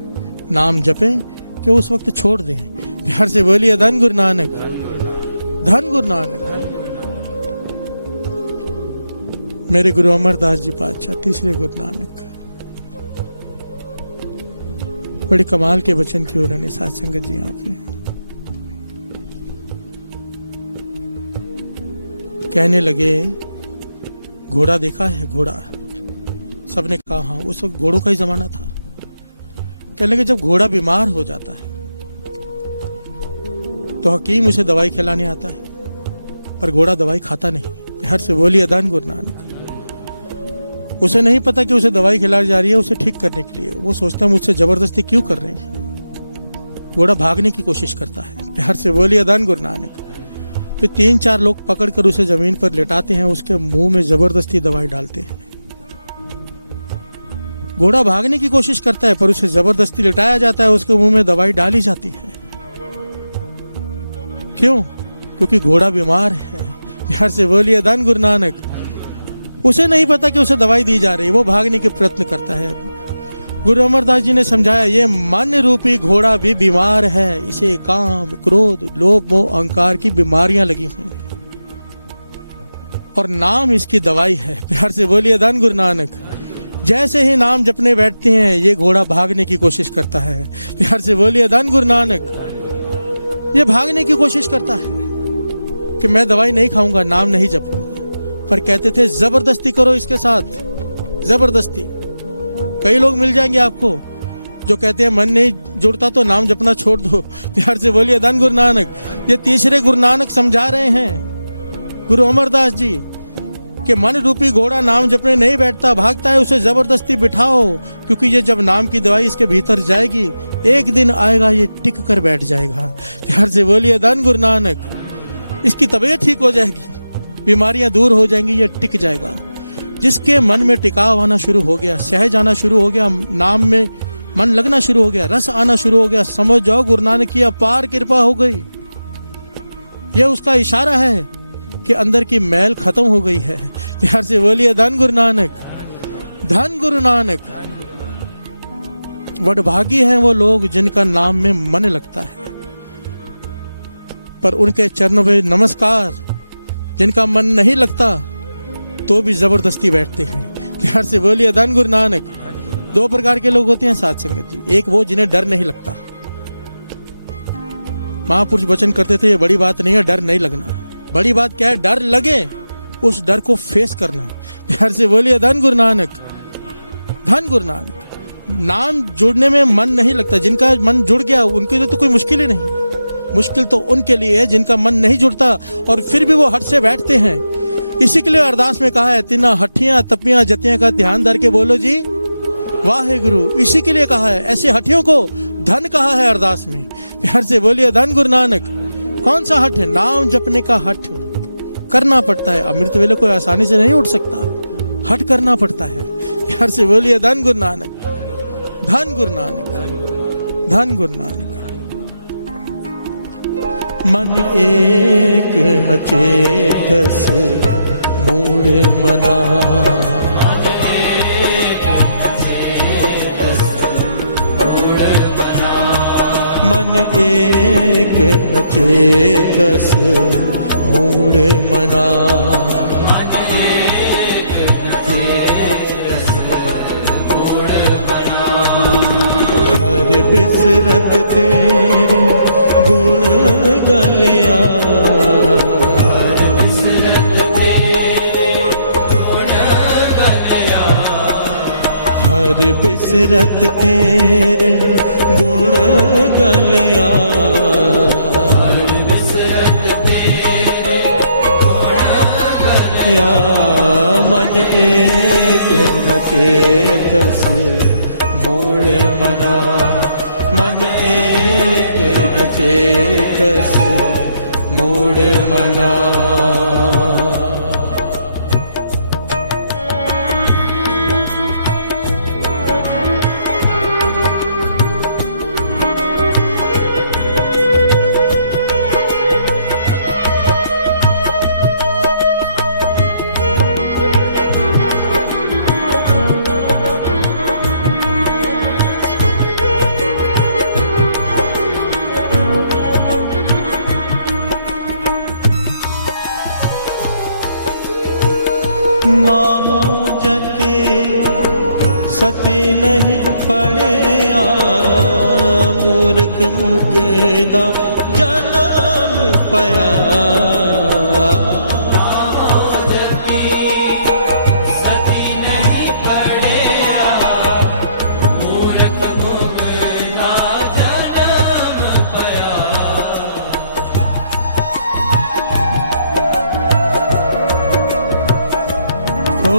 नाम जपें कि उस वक्त छोड़ दें? प्यार से बोलिए धन गुरु नानक, धन गुरु नानक। मेरे गुरु अमरदास जी पातशाह, तीसरे गुरु नानक, बड़े कमाल के वचन किए उन्होंने साथ संगत जी। यहाँ पे कहने लगे, घोड़ा देखा है? घोड़ा? सबने कहा हाँ। उस वक्त घोड़ों का ही जमाना था। कहने लगे जब घोड़ा बीमार हो जाता है तो हकीम उसे दवाई खिलाने आता है, पर घोड़ा दवाई खाता नहीं। प्यार से बोलिए धन गुरु नानक। उसे नहीं पता कि उसे दवाई खिलाई जा रही है उसे ठीक करने के लिए। वो सोचता है मुझसे जबरदस्ती क्यों कर रहे हैं। घोड़ा भागने की कोशिश करता है। प्यार से बोलिए धन गुरु नानक। फिर 3-4 लोग पकड़कर उसे जमीन पर लेटाते हैं, उसके मुंह में जबरदस्ती दवाई डालते हैं। घोड़ा भागने की कोशिश करता है पर उसे जबरदस्ती लिटाया जाता है, उसके मुंह में दवाई डाली जाती है। क्यों? क्योंकि घोड़ा बीमार है। प्यार से बोलिए धन गुरु नानक। उसे नहीं पता कि उसे दवाई दी जा रही है, वो भागने के प्रयत्न करता है। गुरु अमरदास जी ने समझाया, ये मन रूपी घोड़ा भी बीमार है, इसे काम, क्रोध, लोभ, मोह, अहंकार की बीमारियां लगी हुई हैं और नाम इसकी दवाई है। प्यार से बोलिए धन गुरु नानक। जैसे ही नाम जपने बैठते हैं ये घोड़ा भागने की कोशिश करता है। प्यार से बोलिए धन गुरु नानक। ये भागने की कोशिश करता है कि मैं दवाई नहीं खाऊंगा, नाम नहीं जपूंगा, पर कहते थे जबरदस्ती करो इसके साथ, जबरदस्ती। कई लोग मिल जाएंगे आपको जो कहते हैं मन नहीं जुड़ता तो नाम जपना छोड़ दो। प्यार से बोलिए धन गुरु नानक। ये तीसरे गुरु नानक समझा रहे हैं गुरु अमरदास जी कि मन रूपी घोड़ा नाम जपने नहीं बैठता, भागता है, उसे जबरदस्ती बिठाओ, क्योंकि ये जब नाम की दवाई इसके भीतर जाएगी एक दिन आएगा ये टिक कर बैठ जाएगा। प्यार से बोलिए धन गुरु नानक। इसकी तबीयत ठीक हो जाएगी, बीमारियां दूर हो जाएंगी, ये टिक जाएगा। जिसके मन में टिकाव आना शुरू हो गया, सहज आना शुरू हो गया, नाम में मन लगना शुरू हो गया, रस आना शुरू हो गया, समझ जाओ गुरु नानक की अपार कृपा हो गई। यह उसका इशारा है कि अंदर की मैल खत्म हो गई है। प्यार से बोलिए धन गुरु नानक, धन गुरु नानक। वडभागी हैं वो लोग जिनका नाम में मन लगता है, पर उनके चरणों में नमस्कार। जिनका मन नहीं लगता तो भी जबरदस्ती बैठते हैं। प्यार से बोलिए धन गुरु नानक। 2 प्रकार के लोग होते हैं साथ संगत जी। एक वो जिन्हें डर नहीं लगता। महापुरुष वचन करते थे ये बड़ी बात नहीं है डर नहीं लगना, बड़ी बात क्या है डर लगे, उस डर को फेस करना। प्यार से बोलिए धन गुरु नानक, धन गुरु नानक। नाम जुड़ने में मन नहीं लगता, जिनका मन जुड़ गया उनके लिए तो कोई मुश्किल ही नहीं। मुश्किल तो उनके लिए है जिनका मन नहीं जुड़ता और फिर भी वो हट से बैठते हैं। इसी के लिए अरदास में कहा है, तिना हठियां तपियां जतियां का ध्यान धर के बोलो जी वाहे गुरु। इसी के लिए कहा है, ऐसे हठियों को धन कहा है अरदास में। प्यार से बोलिए धन गुरु नानक। कौन सा हठ है? नाम जपने का हठ करना पड़ता है। अमृत वेले कोई आसानी से नहीं उठ सकता, हठ करना पड़ता है। प्यार से बोलिए धन गुरु नानक, धन गुरु नानक, धन गुरु नानक। मन एक न चेतस मूढ़ मना, एक न चेतस मूढ़ मना। मन एक न चेतस मूढ़ मना। हर बिसरत तेरे गुण गलिया। हर बिसरत तेरे गुण गलिया। हर बिसरत तेरे गुण गलिया। हर बिसरत तेरे गुण गलिया। मन एक न चेतस मूढ़ मना। मन एक न चेतस मूढ़ मना। ना हो जते सती नहीं पड़े मूर्ख मुगदा जन्म पया। हो जती सती नहीं पड़े मूर्ख मुगदा जन्म पया। हो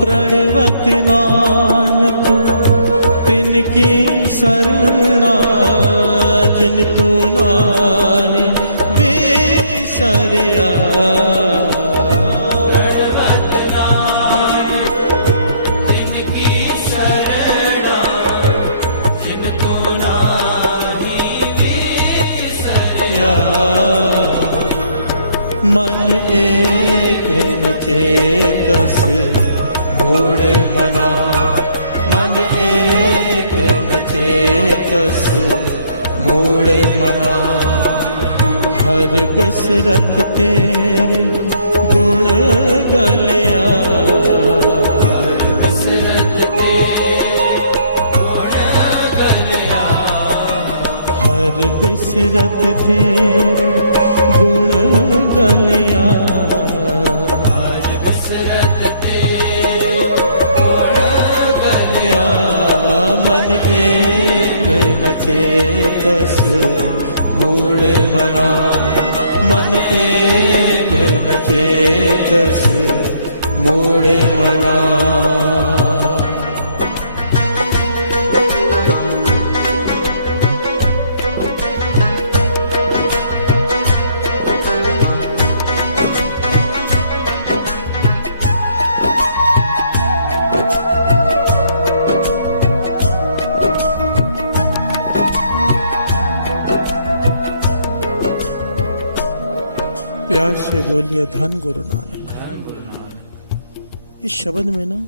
प्रणवत नानक तिनकी शरणा। जिन तू नानी बिसरिया। प्रणवत नानक जिनकी शरणा। जिन तो नाहि बिसरिया। मन एक न चेतस मूढ़ मना। मन एक न चेतस मूढ़ मना। हर बिसरत तेरे गुण गलिया। हर बिसरत तेरे गुण गलिया। हर बिसरत तेरे गुण गलिया। हर बिसरत तेरे गुण गलिया। मन एक न चेतस मूढ़ मना। मन एक न चेतस मूढ़ मना। प्यार से बोलिए धन गुरु नानक। इस शब्द में ना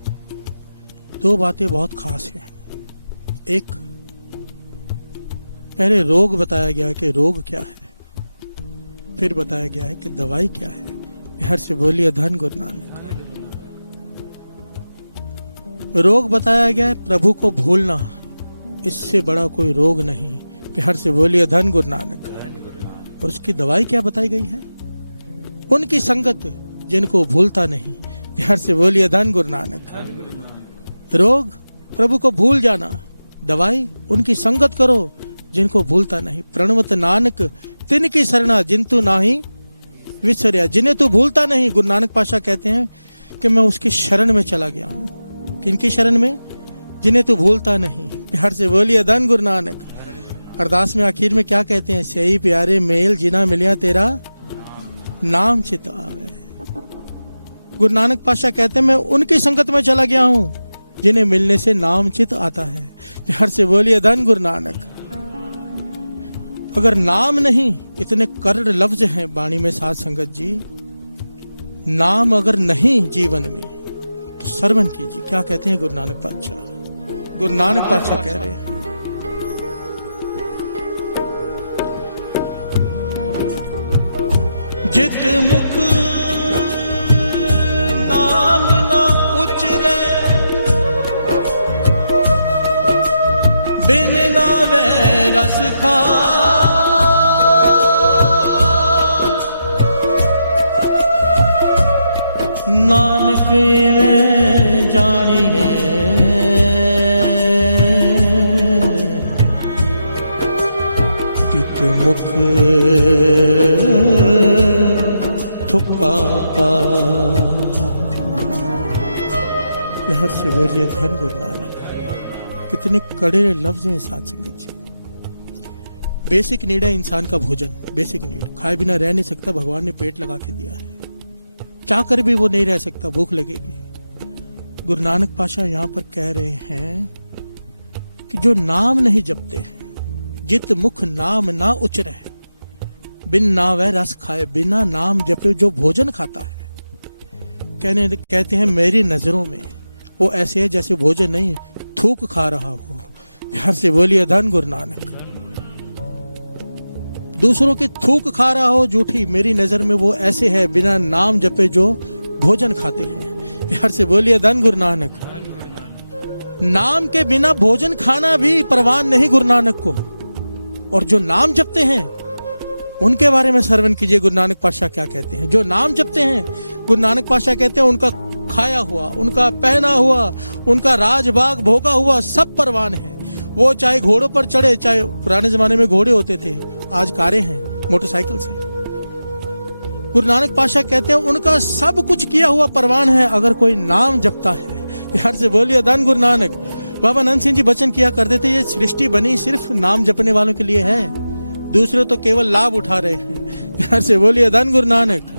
दो बातें बहुत खास हैं। एक, पहले रोग बताया गया कि रोग क्या है, फिर बताया गया है कि दवाई क्या है। प्यार से बोलिए धन गुरु नानक। रोग बताया गया है प्रभु को भूलना, इससे बड़ा कोई रोग नहीं। प्यार से बोलिए धन गुरु नानक। और उसकी दवाई क्या बताई गई है? उनकी संगत जिनको भूलता नहीं। प्यार से बोलिए धन गुरु नानक। रोग प्रभु को भूल जाना, दवाई उनकी संगत करो जिनको भूलता नहीं। प्रणवत नानक तिनकी शरणा जिन्तु नाही विसरिया। जिन्हें तू भूलता नहीं, गुरु नानक पाशा कहते हैं कि मैं उसकी शरण में चला गया हूं। किनकी शरण में? जिन्हें तू भूलता नहीं। प्यार से बोलिए धन गुरु नानक। अरदास में आखिर में क्या कहते हैं? सही प्यारे मेल जिना मिलिया तेरा नाम चित आवे। गुरु नानक पाशा कहते हैं मैं उनकी संगत में चला गया हूं जिन्हें मिलने से नाम चित आता है। प्यार से बोलिए धन गुरु नानक। अगर नाम नहीं, इतने कड़ड़ लफ्ज हैं वाणी में साध संगत जी, नाम अगर नहीं जीवन में तो श्रवण कीजिए। क्या कहते हैं गुरु नानक पातशाह? गुरु नानक पातशाह कह रहे हैं जित मुख नाम न उचरे, बिन नावे रस खा, नानक में जानिए तित मुख थुका पा। प्यार से बोलिए धन गुरु नानक। कितने कड़े लफ्ज हैं साथ संगत जी। बेसिक नीड है इंसान का भोजन, बेसिक नीड। खाए बिना रह नहीं सकता, भगवान ने पेट लगा के दिया है, चाह कर भी वो नहीं रह सकता, भूख लगेगी। गुरु नानक पाशाह यहाँ पर कह रहे हैं कि जो नाम नहीं जपते हैं, जित मुख नाम ना उचरे, बिन नावे रस खाए, बिना नाम जपे जो भोजन खाता है, कहते हैं मेरी नजरों में वो ऐसे है जैसे भोजन नहीं थूक खा रहा हो। प्यार से बोलिए धन गुरु नानक। दूसरों के थूक खा रहा हो झूठी, मेरी नजर में वो ऐसे है बिना नाम जपे जो भोजन खाते हैं। प्यार से बोलिए धन गुरु नानक। नाम के बिना भोजन खाना भी परवान नहीं गुरु नानक को, और जो नाम जपते हैं उनके बारे में श्रवण कीजिए गुरु नानक पातशाह क्या कहते हैं। जो नाम जपते हैं गुरु नानक पातशाह कहते हैं उनका खाया हुआ, उनका पहना हुआ, उनका राजबाग भोगा हुआ सब परवान है। वो चाहे घोड़ों पर चढ़े, चाहे पुराने जमाने में घोड़े होते थे, आज कारें हैं, मोटरसाइकिल से। गुरु नानक पातशाह कहते हैं उनका सब कुछ किया हुआ परवान है अगर कोई नाम जपता है। प्यार से बोलिए धन गुरु नानक। बाबा नंद सिंह जी वचन किया करते थे, ये सृष्टि बनी सिर्फ नाम जपने वालों के लिए है, दूसरे तो केवल लाभ उठा रहे हैं। प्यार से बोलिए धन गुरु नानक।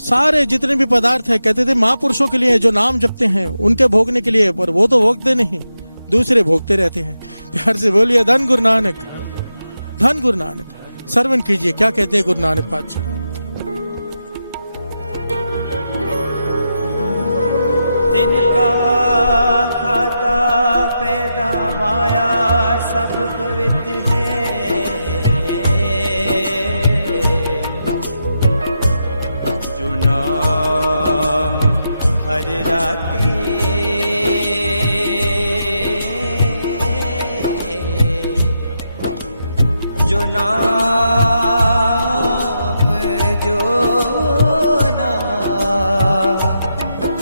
सारे जितने भी पदार्थ है कहते थे महापुरुषों के लिए, जो नाम जपते हैं उनके भोगने के लिए, पर वो तो भोगते नहीं, दूसरे भोगते रहते हैं। प्यार से बोलिए धन गुरु नानक, धन गुरु नानक। श्रवण कीजिए क्या कहते हैं गुरु नानक पातशाह। तिनका खाता पैदा माया सब पवित्र है, जो नाम हर राते जो नाम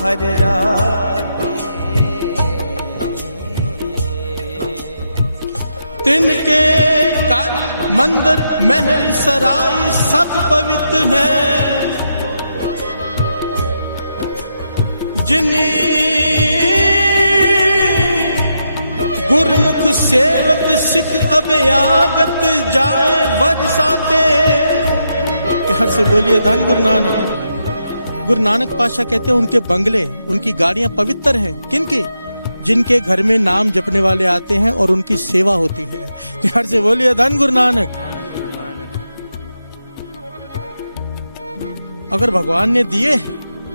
हर राते तिनके कर मंदिर महल सराय सब पवित्र है, जिन्हीं गुरमुख सेवक सिख अभ्यागत जाए बरसाते। हर से बोलिए धन गुरु नानक। गुरु नानक पातशाह कहते हैं उनके बंगले, उनकी गाड़ियां पवित्र हैं। किनकी? जिनके घर में नाम जपने वाले आते हैं और उनकी सेवा होती है। प्यार से बोलिए धन गुरु नानक। अगर भगवान ने दिए,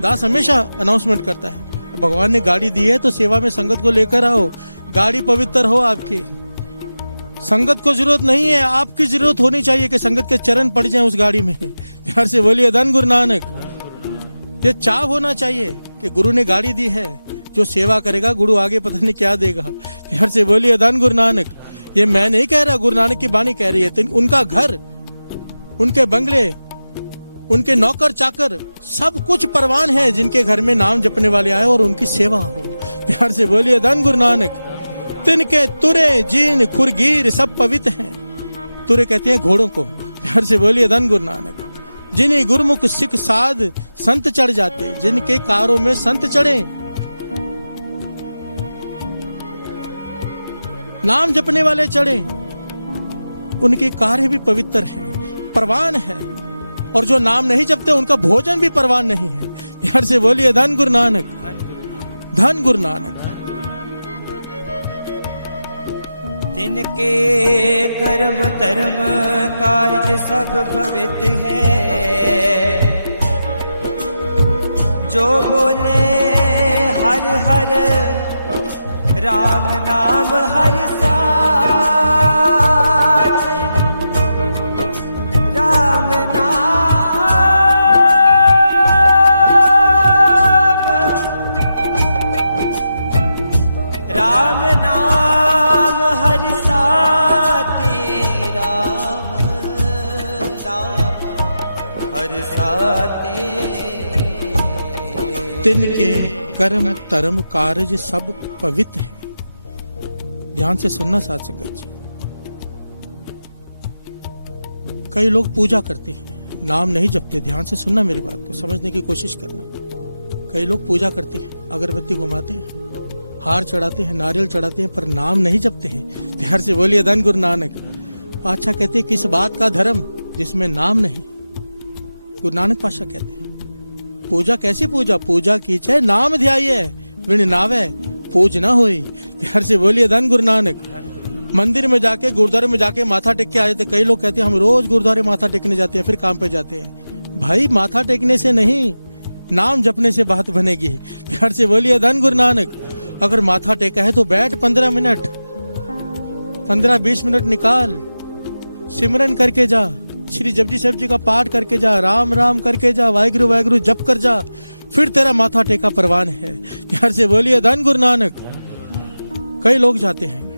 दास हमेशा अनाउंसमेंट करता है, भगवान ने गाड़ी दी है तो सेवा में संगत को लेकर आओ, गाड़ी पवित्र हो आपकी। संगत को जरूरत नहीं है, आपकी जरूरत होनी चाहिए कि संगत के चरण पड़ जाएं उस गाड़ी में। प्यार से बोलिए धन गुरु नानक। ये चाह होना चाहिए कि गुरु ने गाड़ी दी है, जो सेवा करेगा गुरु आगे पता नहीं क्या देगा। प्यार से बोलिए धन गुरु नानक। ये मैं नहीं कह रहा, गुरु नानक की बानी कह रही है। तो उनका घर, उनके बंगले, उनके नौकर चाकर सब कुछ परवान है जिनके घर में नाम जपने वाले आए और उनकी सेवा हो। प्यार से बोलिए धन गुरु नानक। तिनके तुरे जीन खुरगीर सब पवित्र हैं। तुरे कहते हैं घोड़ों को। प्यार से बोलिए धन गुरु नानक। जिन्हें गुरमुख सिख साध संत चढ़ जाते, जिनके कारों में संत चढ़े, नाम जपने वाले चढ़े, उनके कार्य भी पवित्र हैं, परवान है। और जो नाम नहीं जपते उनका भोजन भी परवान नहीं है। प्यार से बोलिए धन गुरु नानक, धन गुरु नानक। तिनके कर्म धर्म कार्य सब पवित्र है, जो बोले हर हर राम नाम हर साथ, राम नाम राम नाम हर साते, राम नाम हर साते। तिनके कर्म धर्म कार्य सब पवित्र है। ध्यान से सुनना साथ संगत जी। कई लोग पूजा करते हैं, नाम नहीं जपते। ध्यान से सुनना मेरी बात को, समझने की कोशिश करना। कई लोग पूजा करते हैं, अगरबत्ती घुमाते हैं, हार चढ़ाते हैं, नारियल चढ़ाते हैं, पर नाम नहीं जपते हैं। प्यार से बोलिए धन गुरु नानक। पातशाह कहते हैं किस बात का धर्म जिसमें नाम नहीं। गुरु नानक पातशाह कहते हैं पूजा कैसी पूजा, पूजा की चाहे नाम ध्याये बिन नावे पूज ना होई। प्यार से बोलिए धन गुरु नानक। मंदिर में जाके गुरुद्वारे में जाके माथा टेक के आ जाते। कई लोग कहते हैं हम रोज गुरुद्वारे माथा टेकने जाते हैं, फिर काम पे जाते हैं। भाई माथा टेकने से नहीं, नाम जपने से बात बनेगी। प्यार से बोलिए धन गुरु नानक। अगर माथा टेका है तो बैठ 15 मिनट, 15-20 मिनट निकाल, सिमरन करके जा, श्री जपजी साहब जी का पाठ करके जा, राम राम करके जा, वाहिगुरु वाहिगुरु जप कर जा, फिर तेरा माथा टेका परवान है। प्यार से बोलिए धन गुरु नानक। कई लोग जाते हैं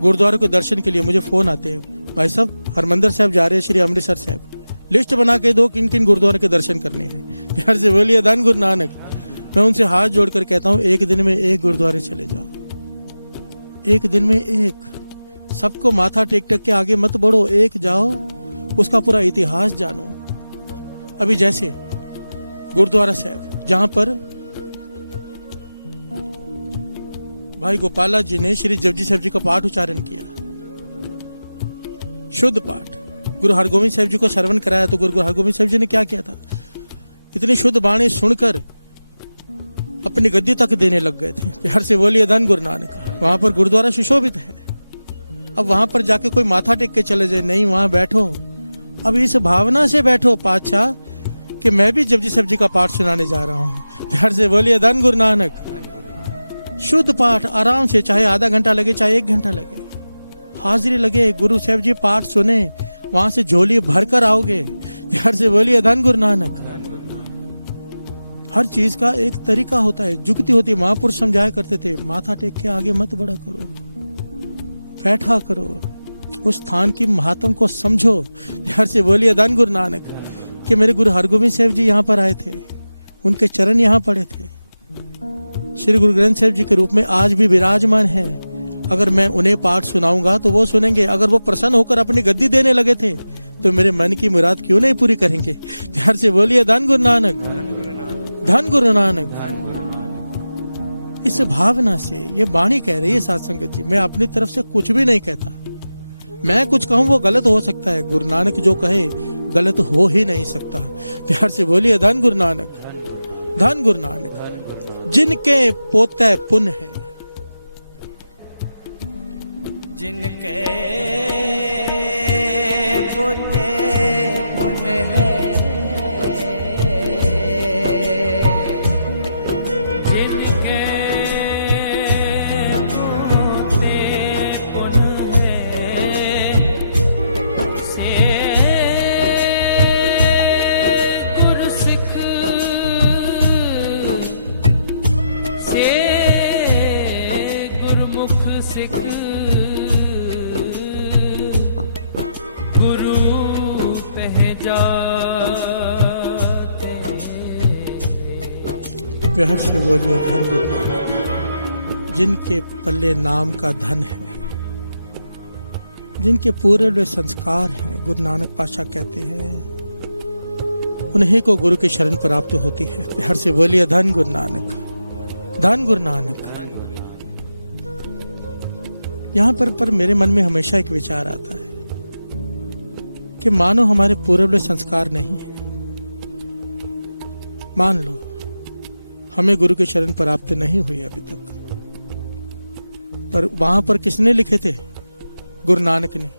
गुरुद्वारे को दर्शन के लिए, मुझे फोन आते हैं भाई साहब हरमंदिर साहब जा रहे हैं, श्री अमृतसर साहब, लिस्ट बना के दो किन किन गुरुद्वारे के दर्शन करने हैं। प्यार से बोलिए धन गुरु नानक। मैं उनसे हाथ जोड़कर कहता हूँ एक दिन में एक गुरुद्वारे चले जाओ, एक दिन में एक। सबको माथा टेक टेक के आगे मत बढ़ो, एक जाओ, उसका पूरा इतिहास जानो। अभी जैसे गुरुद्वारा साहब जहां पर भाई गोपाला जी ने श्री जपजी साहब जी का पाठ उच्चारण किया, शुद्ध पाठ, गुरु हरगोविंद साहब जी को श्रवण कराया, तो गुरु हरगोविंद साहब जी ने क्या किया था, इतनी शुद्ध बाणी सुनकर अपनी गद्दी तक देने लग गए थे। प्यार से बोलिए धन गुरु नानक। वहां पर गुरुद्वारा सुशोभित है। अब वहां पर जाके कोई माथा टेक के चले जाए, नहीं, वहां बैठो। अब इस भावना से बैठो पातशाह कि मैं भी जपजी साहब जी का पाठ सुनाने जा रहा हूं। प्यार से बोलिए धन गुरु नानक। शुद्ध पाठ आराम से, चाहे आधा घंटा लगे चाहे 1 घंटा लगे, हाजिरी लगे, गुरु साहब जी पाठ सुने, वहां से झोली भर कर आओगे। प्यार से बोलिए धन गुरु नानक। हर चीज का एक तरीका होता है, जुक्ति होती है। महापुरुष समझाया करते थे माथा टेक के आगे मत बढ़ा करो, बैठा करो, उस स्थान की महात्म को समझो। प्यार से बोलिए धन गुरु नानक। कि मेरे गुरु हरगोविंद साहब जी यहाँ पर आए थे, उनके चरण यहाँ पड़े थे, श्री गुरु ग्रंथ साहब जी के रूप में आज भी विराजमान है। अगर मैं उन्हें पाठ सुनाऊंगा तो वो सुनेंगे। अगर वो प्रसन्न होकर अपनी गद्दी देने लगे थे तो मेरे मन की मुराद क्यों नहीं पूरी करेंगे। प्यार से बोलिए धन गुरु नानक, धन गुरु नानक। इस भावना से ये वाणी कह रही है साथ संगत जी। मैं अपनी तरफ से कुछ भी नहीं कहता, मैं कुछ कहूं वो गलत हो सकता है, गुरु नानक जो कहे गलत हो ही नहीं सकता। प्यार से बोलिए धन गुरु नानक, धन गुरु नानक। जिनके पोते पुण्य है, जिनके पोते पुण्य है, जिनके पोते पुण्य है, से गुरु सिख, से गुरुमुख सिख, गुरु पहचाते। प्यार से बोलिए धन गुरु नानक। जिनके पल्ले नाम का धन है, जिनके पूरे वे संस्कार हैं, गुरु नानक पातशाह कहते हैं उन्हीं को गुरु की शरण प्राप्त होती है। प्यार से बोलिए धन गुरु नानक, धन गुरु नानक। यहाँ पर मेरे मन में हमेशा एक विचार आता है कि मानो हमारे पूर्व संस्कार नहीं है। मान लो हमें गुरु की शरण प्राप्त नहीं हुई अभी तक, पर वहां पर किसने लिखे थे? गुरु नानक ने।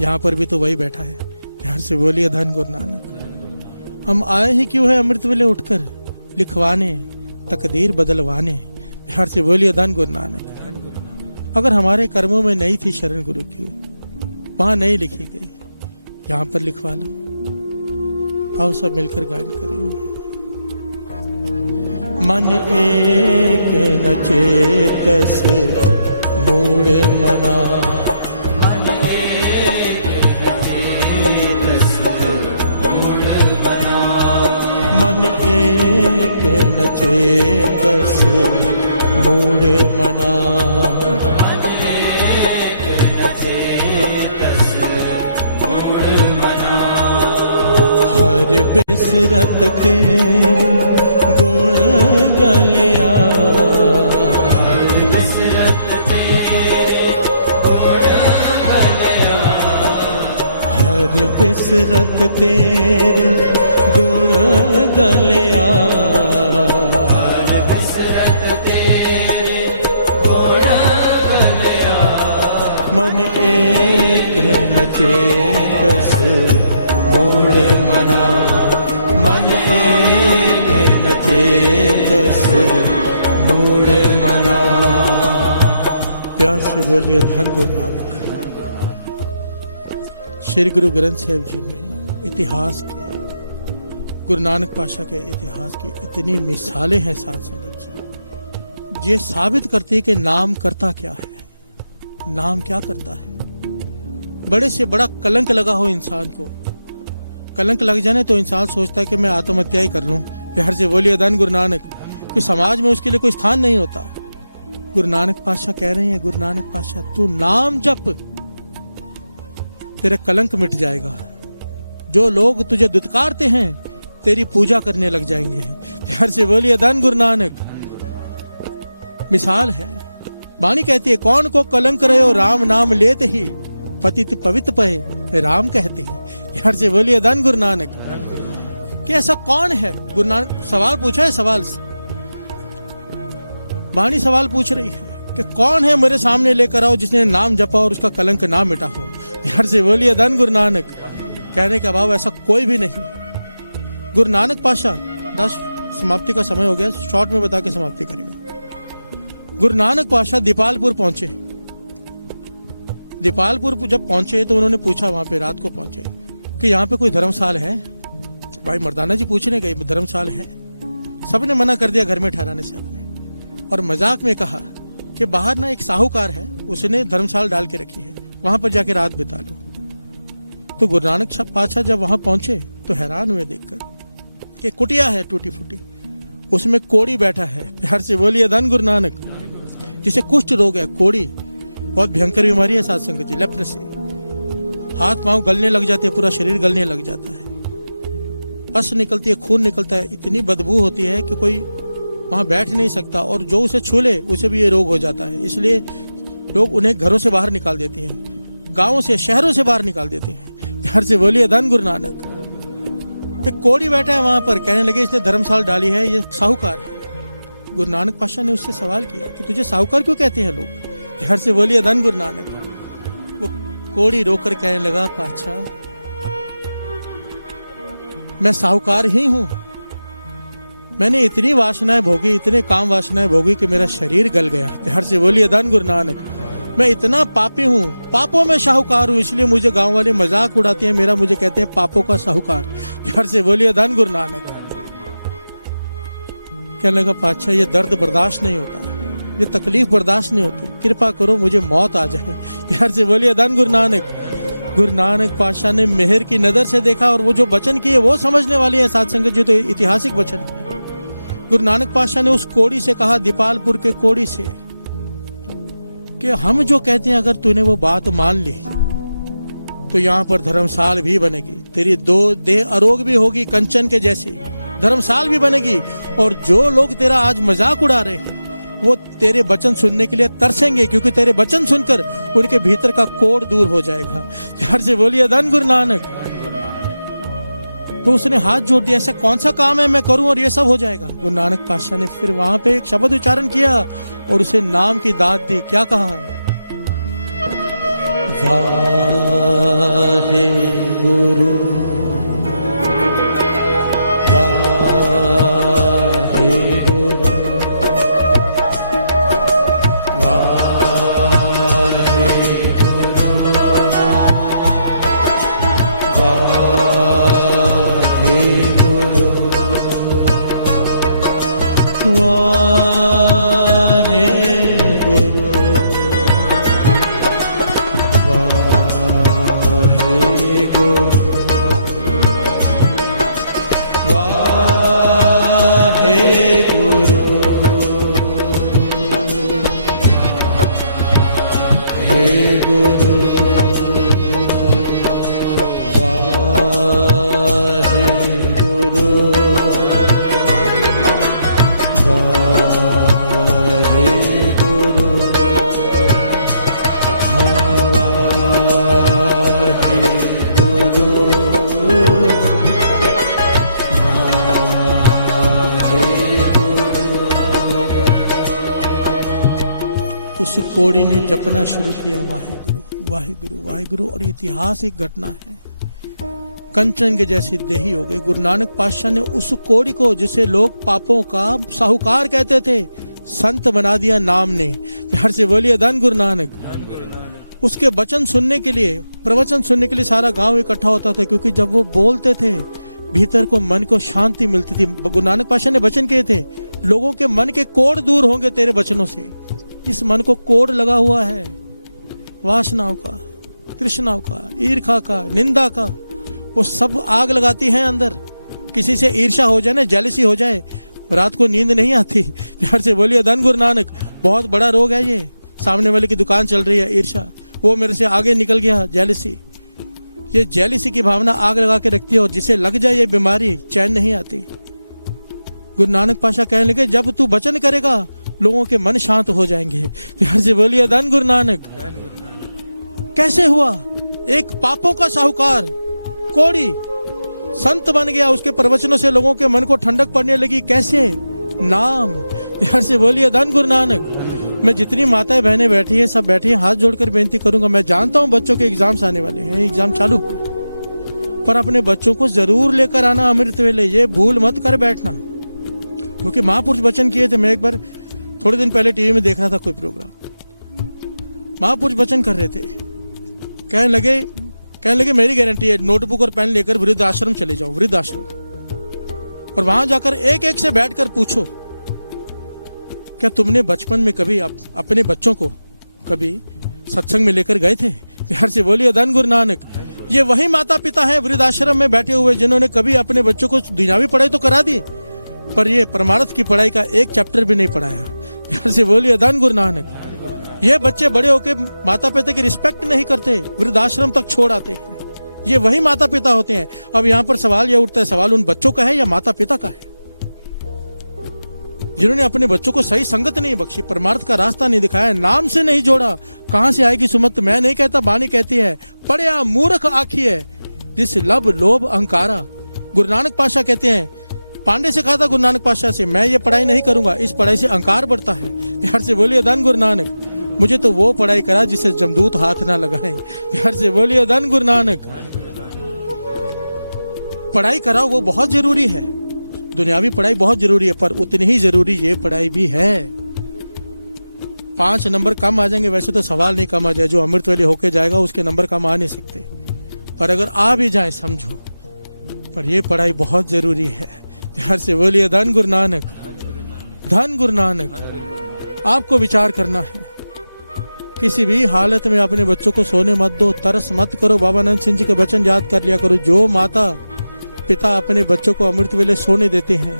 यहाँ पर भी तो वही बैठा है। प्यार से बोलिए धन गुरु नानक। हम आए ही क्यों है अमृत वेले उठकर, लिखवाने, तकदीर बदलवाने। प्यार से बोलिए धन गुरु नानक। अगर हमारे कर्मों में नहीं थी शरण गुरु की, वहां नहीं लिखी गई, यहां पर लिखवा लो। आओ सब मिलकर गायन करें। मन एक न चेतस मूढ़ मना। मन एक न चेतस मूढ़ मना। मन एक न चेतस मूढ़ मना। मन एक न चेतस मूढ़ मना। हर बिसरत तेरे गुण गलिया। बिसरत तेरे गुण गलिया। हर बिसरत तेरे गुण गलिया। बिसरत तेरे गुण गलिया। मन एक न चेतस मूढ़ मना। मन एक न चेतस मूढ़ मना। प्यार से बोलिए धन गुरु नानक। श्री गुरु ग्रंथ साहिब जी में इतिहास की, गुरु नानक पातशाह के इतिहास की इतनी मिसालें हैं साथ संगत जी। ये साबित करती है कि नाम करता क्या है, नाम क्या करता है। बड़े से बड़ा कलंक लगा हो इंसान को, कलंक लग जाने तो इंसान सोचता है कि मैं आत्महत्या ही कर लूं। प्यार से बोलिए धन गुरु नानक। कोई समाज में उसके लिए कोई स्थान नहीं होता। गुरु नानक पातशाह कह रहे हैं, गुरु नानक पातशाह तू नाम जप, तेरा कलंक मिट जाएगा। जो लोग तुझे दुत्कारते हैं तेरी पूजा करने लग जाएंगे। प्यार से बोलिए धन गुरु नानक। मिसाल है, वाणी कहती है कौन को कलंक रहे हो राम नाम लेते ही, पतित पवित्र पहे राम कहते ही। प्यार से बोलिए धन गुरु नानक। कि ऐसा कौन है, गुरु नानक सवाल पूछा है। सवाल वाणी सवाल पूछ रही है कि कौन है मेरे सामने लेकर आओ जिसने नाम जपा और उसका कलंक ना मिटा हो। प्यार से बोलिए धन गुरु नानक। कहने का भाव ऐसा कोई भी नहीं। गुरु नानक पातशाह, 10 समाप्ति का समय हो गया, शॉर्ट में बता के समाप्ति करेगा। गुरु नानक पातशाह दीपालपुर पहुंचे। दीपालपुर जब पहुंचे तो उन्होंने पूछा, वहां पे रात को पहुंचे, कि यहाँ पे कोई धर्मशाला है। भाई मर्दाना जी पूछने गए धर्मशाला है। सबने मना कर दिया घर में ठहराने से अपने, और मजाक में कहा कि बाहर ना एक साहूकार है, उसने धर्मशाला डाल के रखी है, वहां पर जाके रात बिता लो। तो गुरु नानक पातशाह जब वहां पहुंचे तो हैरान हुए देखकर कि कुटिया है टूटी फूटी, उसमें कोड़ी बैठा है। प्यार से बोलिए धन गुरु नानक। जिसे कुष्ठ रोग है, कोड़ी बहुत भयंकर बीमारी है साथ संगत जी, लेप्रेसी। हाथ पांव गलने लग जाते हैं, पूरा शरीर गलने लग जाता है, पस निकलती है, खून निकलता है, इतनी बदबू होती है कि कोई वहां बैठ नहीं सकता, और जो उसे छू ले उसे भी ये रोग हो जाता है। इसलिए लोग उन्हें घरों से बाहर निकाल देते हैं, गांवों से शहरों से बाहर निकाल देते हैं। प्यार से बोलिए धन गुरु नानक। एक कोड़ी बैठा है वहां पर, कहने लगे इसने धर्मशाला डाली है, ये साहूकार है। गुरु नानक पातशाह ने उससे सवाल किया कि तुझे साहूकार क्यों कहते हैं लोग। प्यार से बोलिए धन गुरु नानक। वो कोड़ी रोकर कहने लगा, पातशाह मैं साहूकार ही हूं, मैंने इतनी वासनाएं भोगी, इतने काम वासनाएं भोगी कि मेरा शरीर गल गया। प्यार से बोलिए धन गुरु नानक। मैं इतना पापी हूं, पापों में शाहूकार हूं, इसलिए मुझे गांव वाले मजाक उड़ाते हैं, मेरा मुझे कहते हैं पापों का साहूकार। प्यार से बोलिए धन गुरु नानक। कहने लगा, पातशाह ये दर्द बर्दाश्त नहीं होता, ये तकलीफ बर्दाश्त नहीं होती, कृपा करो मुझे मौत आ जाए। प्यार से बोलिए धन गुरु नानक। गुरु नानक पातशाह ने मेहर की नजर से देखा, और वो जो वचन किए वो समझने वाली है साथ संगत जी, तो ऐतिहासिक वचन है। गुरु नानक पातशाह ने उस कोड़ी से कहा, दीपालपुर के कोड़ी से, कि हम जो कहते हैं अगर तूने वो बात मान ली तो यहाँ पर धर्मशाल भी बनेगी, तेरी दो देह अरोग भी होगी कंचन के जैसी, धर्मशाल भी बनेगी, और जो लोग तेरा आज मजाक उड़ा रहे हैं वो तेरे वचन सुनने के लिए तरसेंगे, क्योंकि तेरे वचन सुनकर उनके भीतर का कोढ़ दूर हो जाएगा। प्यार से बोलिए धन गुरु नानक। तो उसने हाथ जोड़ दिया, ऐसा कौन सा काम है मैं करूं और ये सब हो जाएगा। गुरु नानक पातशाह ने फिर वहां पे एक शब्द उच्चारण किया और उसे नाम की दात दी। क्या कहा? वाहे गुरु वाहे गुरु वाहे गुरु वाहे गुरु गुरु वाहे गुरु वाहे गुरु वाहे गुरु उस कोड़ी ने जपना शुरू किया वाहेगुरु वाहेगुरु वाहेगुरु। और इतिहास एक घटना है, कंचन के जैसी देही हो गई। गुरु नानक पातशाह ने उस कोड़ी को, जिसे लोग पापों का साहूकार कहते थे, संत बना दिया नाम ने। प्यार से बोलिए धन गुरु नानक। उसके वचन सुनने के लिए, प्रवचन सुनने के लिए सारा गांव इकट्ठा होता था, क्योंकि जब वो बोलते थे भीतर को, मन को शांति मिलती थी। गुरु नानक पातशाह ने वचन किए थे, लोगों के मन के कोड़ दूर होंगे तेरे वचनों से। इस मन को कोड़ लगा हुआ है वासनाओं का, तृष्णाओं का, ईर्खा का, निंदा का, वो सब आग लगाती है अंदर। किसी से ईर्ष्या हो जाए ना, जेलसी हो जाए, रात को नींद नहीं आती। प्यार से बोलिए धन गुरु नानक। बहुत बड़ा रोग है ये। सामने वाले की दुकान चल रही है, ईर्ष्या, वो मेरे से आगे निकल गया, जेलसी। ये जेलसी की भावना आग लगा के रखती है, और जिसे लग जाए ये बीमारी, चैन नहीं आती। गुरु नानक पातशाह कहने लगे, जब तू वचन करेगा लोगों के मन शांत हो जाएंगे। प्यार से बोलिए धन गुरु नानक। कैसे हुआ? एक पापों का साहूकार कोड़ी संत बन गया, उसके प्रवचनों से लोगों के मन को ठंडक पड़ने लगी। कैसे? नाम। प्यार से बोलिए धन गुरु नानक। मैं जितनी माताएं बहनें बैठी है, सब बैठी है, हाथ जोड़कर बेनती करूंगा। मैं जानता हूं बच्चों के एग्जाम्स आने वाले हैं, एग्जाम चालू, पर अपने बच्चों को जरूर लेकर आना अमृत वेले। ये भूल मत कर बैठना, क्योंकि महापुरुष वचन किए थे। मैं एक बार थोड़े दिन पहले टीवी में देख रहा था कोई प्रोग्राम, महापुरुष वचन कर रहे थे। कहने लगे मेरी गारंटी है, नोटबुक और पेन लेकर वृद्ध आश्रम चले जाओ, वृद्ध आश्रम, और वहां जाकर एक एक से बैठकर पूछो, क्या तुमने बचपन में कभी अपने बच्चों को कभी सत्संग में लेकर गए थे? प्यार से बोलिए धन गुरु नानक। ये वही माता पिता है वृद्ध आश्रम में बैठे हुए, जिन्होंने कभी अपने बच्चों को दुनियावी पढ़ाई तो करा दी, पर ये परमार्थ की पढ़ाई का एक चैप्टर भी नहीं पढ़ाया। प्यार से बोलिए धन गुरु नानक। ये बच्चे बड़े होके माता पिता की रिस्पेक्ट नहीं करते, वृद्धाश्रम तक छोड़ आते हैं। ये वही माता पिता होते हैं। अब यहाँ पर सवाल ये उठता है, सवाल उन बच्चों का है या माता पिता का है, जिन्होंने अपने बच्चों को सही संगत नहीं बख्शी, परमार्थ का रास्ता नहीं दिखाया, नाम से नहीं जोड़ा। कहां से आएगी सुमत? मैं नहीं कहता, बानी कहती है, पढ़िया मूर्ख आखी है जिस लब लोभ अहंकारा। गुरु नानक पातशाह कहते हैं, पांडे से कहा था गुरु नानक पातशाह से, मैं ये पढ़ाई नहीं करूंगा, इस पढ़ाई से अहंकार बढ़ता है। प्यार से बोलिए धन गुरु नानक। मुझे तो वो पढ़ाई करा जिससे जमदूत हाथ ना लगाए। प्यार से बोलिए धन गुरु नानक। पढ़ाई कराओ, वो बहुत जरूरी है, दुनियावी पढ़ाई बहुत जरूरी है, पर उतनी ही जरूरी ये पढ़ाई भी है। 5 नंबर कम आ जाएंगे, वैसे तो सवाल नहीं कम आ जाए, जो अमृत वेले होके जाएगा उसके नंबर कम आ नहीं सकते, पर अगर आ भी जाए समझो, पर ये पढ़ाई बहुत जरूरी है। प्यार से बोलिए धन गुरु नानक। धन गुरु नानक। आपको विचार करना है, किसी भी हालत में अपने बच्चों को सोने मत दो, तरस मत करो। बाबा नंद सिंह जी के वचन याद कर लिया करो, जो माता पिता अपने बच्चों को अमृत वेले सोने देते हैं,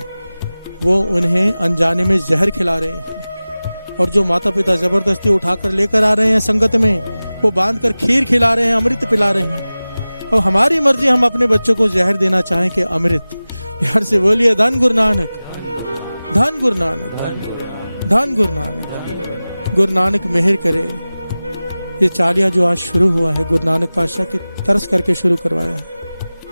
वो उन्हें अनजाने में जहर खिला रहे हैं, और जो माता पिता जबरदस्ती उठाकर लेकर आ रहे हैं संगत में, वो बांधकर खीर खिला रहे हैं, अमृत पिला रहे हैं। अब हमारी मर्जी, हम अपने बच्चों को जहर देना चाहें कि अमृत। यार से बोलिए धन गुरु नानक। धन गुरु नानक। धन गुरु नानक। गुरु नानक मेहर करे। ये चालिया जो आज शुरू हुआ है, गुरु नानक पातशाह की तरस करके शुरू करवाया है,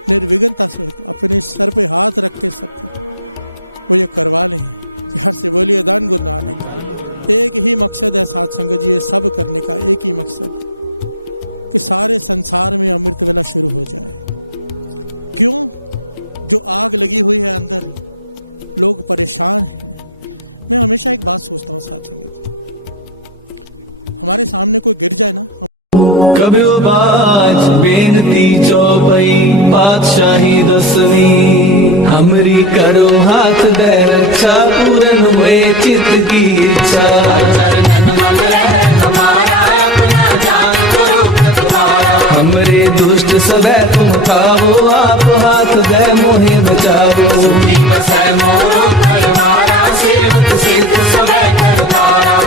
निर्विघ्नता से, अपने सर पे हाथ रख के सब पर वो ये करवा लें। यार से बोलिए धन गुरु नानक। एक ही मकसद है साथ संगत जी, ये सब करने का एक ही मकसद, कि सारे संसार में अमृत वेला शुरू हो जाए। क्यों? जो आग लगी हुई है अंदर, लोग परेशान हैं। मैं हमेशा एक बात सोचता हूँ साथ संगत जी, हमारे सामने कोई गिर जाए ना, कबिल बाज बेनती चौपई पातशाही दसवीं, हमरी करो हाथ दे रक्षा, पूरन हुए चित्त की इच्छा। हमरे दुष्ट सबे तुम खाओ, आप हाथ दे मोहे बचाओ।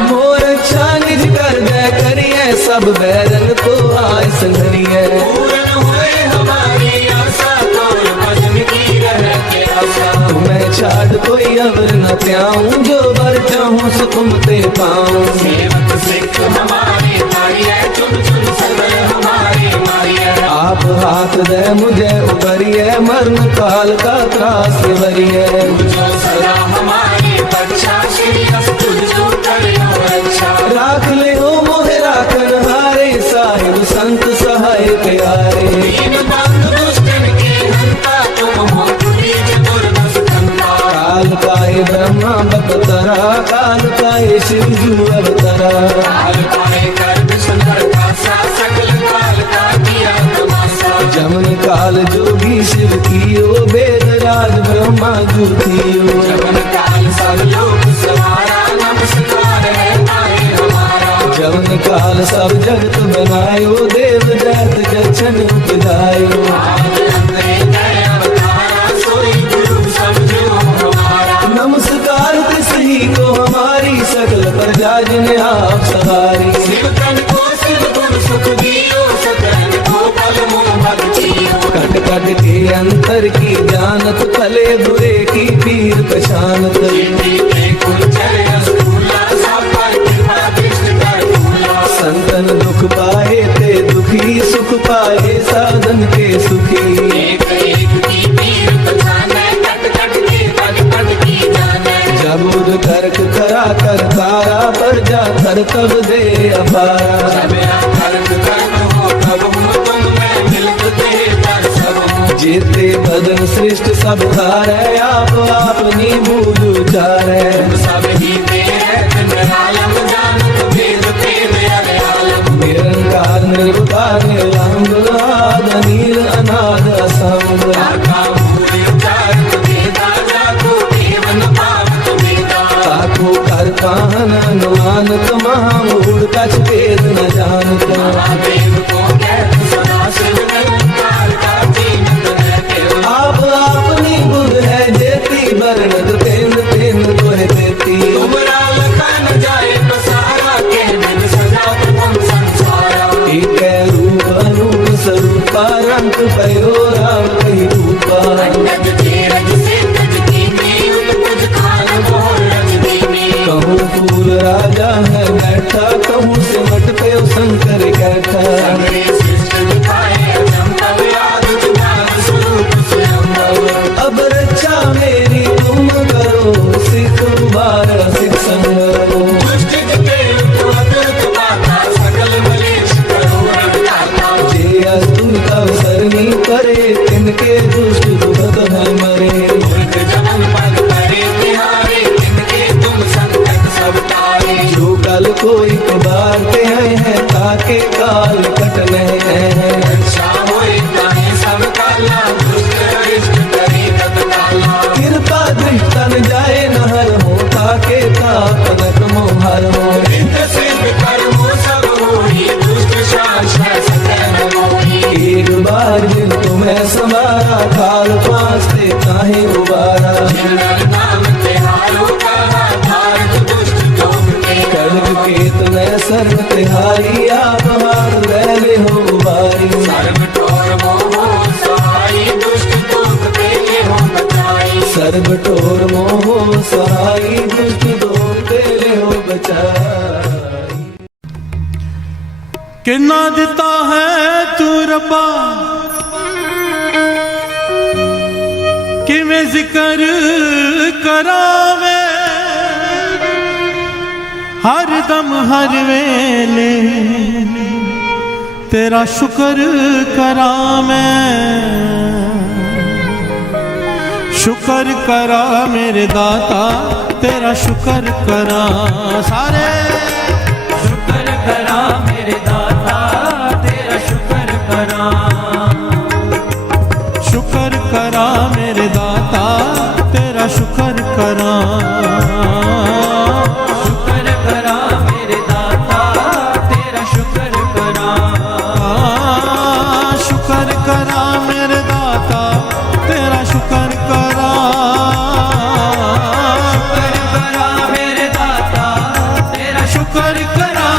मोर अच्छा निज कर दे करिए सा सब बैरन को आए संहरिए। पूरन होए हमारी आशा, तोड़ भजन की रहते आशा। तुम्हें छाड़ कोई अवर न त्याऊं, जो बर चाहूं सुकुमते पाऊं। सेवक सिख हमारे तारिये, चुन चुन सकल हमारे मारिये। आप हाथ दे मुझे उबरिए, मरण काल का त्रास भरिए। तुझो सदा हमारे पक्षा, श्री अस तुझो करियो रक्षा। राख ले हो मोहे राखन हारे, साहिब संत सहाय प्यारे। दीन बंद दुष्टन के हंता, तुम हो पुरी चतुर्दश कंता। काल पाए ब्रह्मा बकतरा, काल पाए शिव जू अवतरा। काल पाए कर विष्णु प्रकाशा, सकल काल का किया तमाशा। जमन काल जोगी शिव कियो, वेद राज ब्रह्मा जू थियो। जगन काल सब लोक सवारा, नमस्कार है ताए हमारा। जमन काल सब जगत बनायो, देव जगत जछन उपजायो। आज अंतरे कै अवतारा, सोई गुरु समझो हमारा। नमस्कार तिसही को हमारी, सकल प्रजा जिन आप सवारी। शिव कन को शिव गुण सुख दियो, सकल को बल मोह मद दियो। कट कट के अंतर की जानत, भले बुरे की पीर पहचानत। जीते कुंचर अस्तूला, सब पर कृपा दृष्टि कर फूला। संतन दुख पाए ते दुखी, सुख पाए साधन के सुखी। एक एक की पीर पहचाने, कट कट के पट पट की जाने। जबूद करक करा कर तारा, पर जा थर तब दे अपारा। जब आकर्त कर्म हो तब हो, तुम मैं मिलत दे तर सब हो। जेते बदन सृष्ट सब थारे, आप अपनी बूझ उचारे। तुम सब ही तेरे निरालम, जानत वेद वेद अरे आलम। निरंकार निर्विकार निर्लंब, आद नील अनाद असंग। काका मूल उचारत वेदा, जाको देवन पावत वेदा। ताको कर कान अनुमानत, महामूढ़ कछ भेद न जानत। महादेव को कहत सदा शिव, निरंकार का जीनत न केव। आप अपनी बुध है जेती, बरनत तेन तेन तोहे देती। तुमरा लखन जाए पसारा, कह विद सजा प्रथम संसारा। एक रूप अनूप स्वरूपा, रंग पयो राम कही रूपा। अंडज धीरज से तज कीनी, उत्पुज काल मोर रज दीनी। कहूँ फूल राजा है बैठा, कहूँ सिमट पे शंकर कैठा। सगरे सृष्टि दिखाए चंपव, आदि जुगाद स्वरूप स्वयंभव। अब रक्षा मेरी तुम करो, सिख बार सिख संगरो। दुष्ट के अतुलित माता, सकल मलेश करो रणदाता। जे अस्तुल तव सरनी परे, तिनके दुष्ट दुखत है मरे। मूर्ख जमन पग परे तिहारे, तिनके तुम संकट सब टारे। जो कल कोई कबारते हैं, ताके काल कटने हैं। रक्षा होए ताहे सब काला, दुष्ट अरिष्ट करे तत्काला। कृपा दृष्टन जाए नहर हो, ताके तापरक मोहर हो। विद्ध सिद्ध कर्मो सब होई, दुष्ट शासन सकल मोही। एक बार जिन तुम्हें संभारा, काल पांचते ताहे उबारा। जिन नाम तिहारो कहा, भारत दुष्ट दोग के कलयुग के तुम्हें सर्व तिहारी, आप हाथ ले हो उबारी। सर्व ठोर मोह सहाय, दुष्ट दोग के ले हो बचाई। सर्व ठोर मोह सहाय, दुष्ट दोग तेले हो बचाई। किन्ना दिता है तू रब्बा, किवें जिक्र करावे। हर दम हर वेले तेरा शुक्र करा मैं। शुक्र करा मेरे दाता, तेरा शुक्र करा। सारे शुक्र करा मेरे दाता, तेरा शुक्र करा। शुक्र करा मेरे दाता, तेरा शुक्र करा। शुक्र करा मेरे दाता, तेरा शुक्र करा। शुक्र करा मेरे दाता, तेरा शुक्र करा। शुक्र करा मेरे दाता, तेरा शुक्र करा।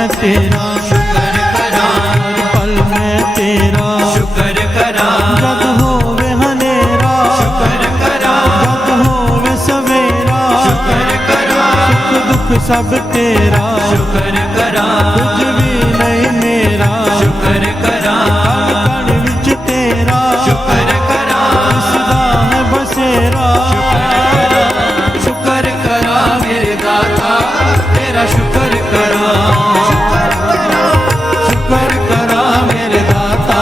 मैं तेरा शुक्र करा पल में तेरा शुक्र करा जग होवे हनेरा शुक्र करा जग होवे सवेरा शुक्र करा सुख दुख सब तेरा शुक्र करा कुछ भी नहीं मेरा शुक्र करा कण कण विच तेरा शुक्र करा सदा है बसेरा शुक्र करा मेरे दाता तेरा शुक्र करा शुक्र करा मेरे दाता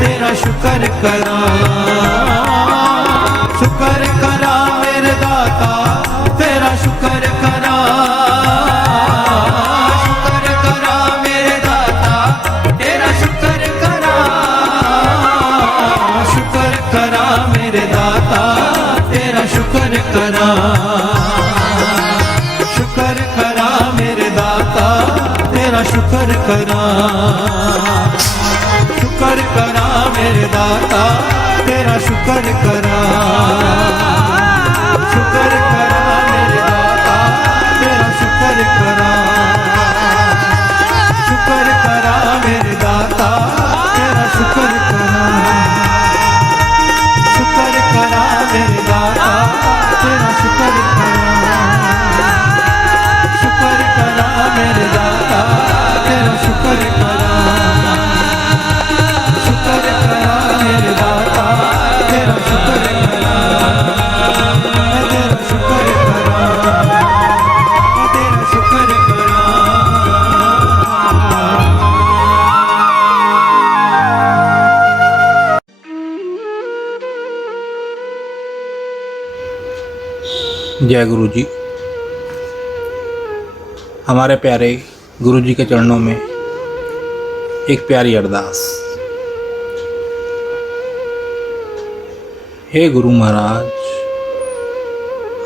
तेरा शुक्र करा शुक्र करा मेरे दाता तेरा शुक्र करा शुक्र करा मेरे दाता तेरा शुक्र करा शुक्र करा मेरे दाता तेरा शुक्र करा शुक्र करा मेरे दाता तेरा शुक्र करा शुक्र करा मेरे दाता तेरा शुक्र करा शुक्र करा मेरे दाता तेरा शुक्र करा शुक्र करा मेरे दाता तेरा शुक्र करा शुक्र करा मेरे दाता तेरा शुक्र करा शुक्र करा मेरे दाता तेरा शुक्र करा शुक्र करा मेरे दाता तेरा शुक्र करा मैं तेरा शुक्र करा मैं तेरा शुक्र करा जय गुरु जी। हमारे प्यारे गुरु जी के चरणों में एक प्यारी अरदास। हे गुरु महाराज,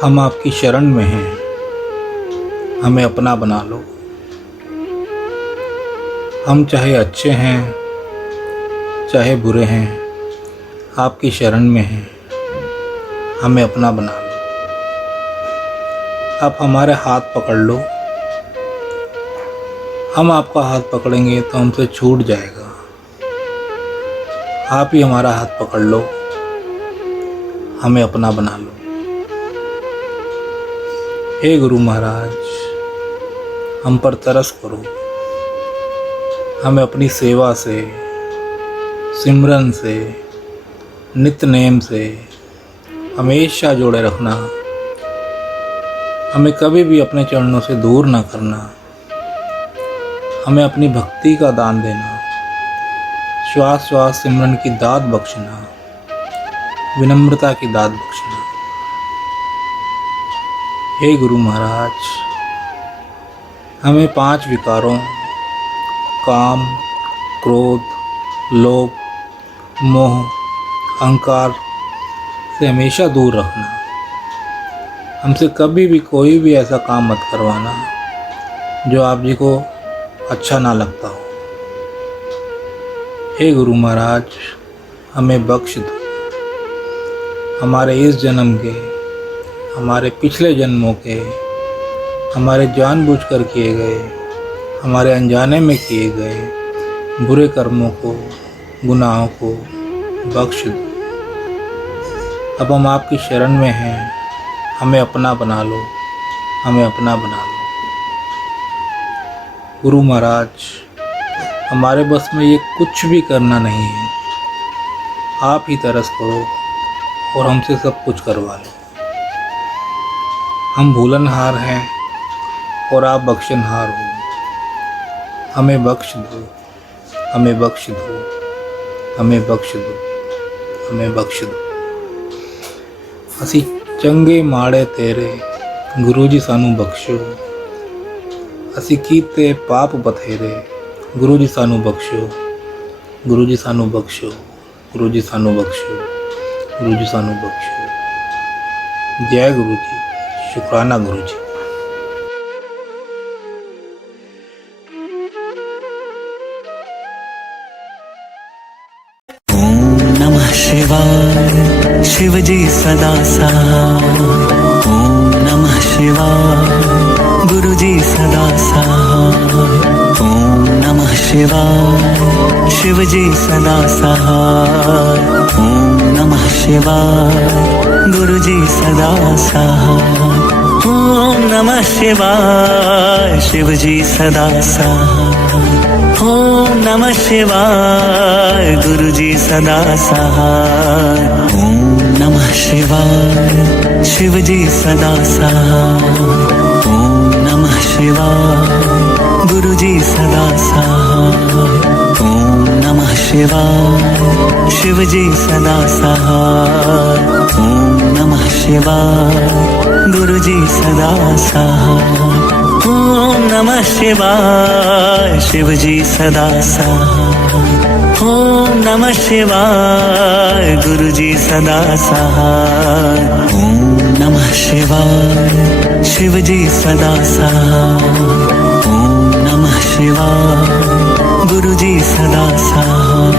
हम आपकी शरण में हैं, हमें अपना बना लो। हम चाहे अच्छे हैं चाहे बुरे हैं, आपकी शरण में हैं, हमें अपना बना लो। आप हमारे हाथ पकड़ लो, हम आपका हाथ पकड़ेंगे तो हमसे छूट जाएगा। आप ही हमारा हाथ पकड़ लो, हमें अपना बना लो। हे गुरु महाराज, हम पर तरस करो, हमें अपनी सेवा से, सिमरन से, नित्य नेम से हमेशा जोड़े रखना। हमें कभी भी अपने चरणों से दूर ना करना। हमें अपनी भक्ति का दान देना, श्वास श्वास सिमरन की दात बख्शना, विनम्रता की दात बख्शना। हे गुरु महाराज, हमें 5 विकारों काम, क्रोध, लोभ, मोह, अहंकार से हमेशा दूर रखना। हमसे कभी भी कोई भी ऐसा काम मत करवाना जो आप जी को अच्छा ना लगता हो। हे गुरु महाराज, हमें बख्श दो। हमारे इस जन्म के, हमारे पिछले जन्मों के, हमारे जानबूझकर किए गए, हमारे अनजाने में किए गए बुरे कर्मों को, गुनाहों को बख्श दो। अब हम आपकी शरण में हैं, हमें अपना बना लो, हमें अपना बना लो। गुरु महाराज, हमारे बस में ये कुछ भी करना नहीं है, आप ही तरस करो और हमसे सब कुछ करवा लो। हम भूलनहार हैं और आप बख्शनहार हो। हमें बख्श दो, हमें बख्श दो, हमें बख्श दो, हमें बख्श दो। असी चंगे माड़े तेरे गुरु जी सानू बख्शो। असी कीते पाप बथेरे गुरु जी सानू बख्शो। गुरु जी सानू बख्शो, गुरु जी सानू बख्शो, गुरु जी सानू बख्शो। जय गुरु जी, शुक्राना गुरु जी। नमः शिवाय, शिव जी सदा सहाय। ओम नमः शिवाय, गुरु जी सदा सहाय। शिवाय शिव जी सदा सहाय। ओम नमः शिवाय गुरु जी सदा सहाय। ओम नमः शिवाय शिव जी सदा सहाय। ओम नमः शिवाय गुरु जी सदा सहाय। ओम नमः शिवाय शिव जी सदा सहाय। ओम नमः शिवाय गुरु जी सदा सहाय। ओम नमः शिवाय शिव जी सदा सहाय। ओम नमः शिवाय गुरु जी सदा सहाय। ओम नमः शिवाय शिव जी सदा सहाय। ओम नमः शिवाय गुरु जी सदा सहाय। ओम नमः शिवाय शिव जी सदा सहाय। ओम नमः शिवाय गुरु जी सदा सहाय।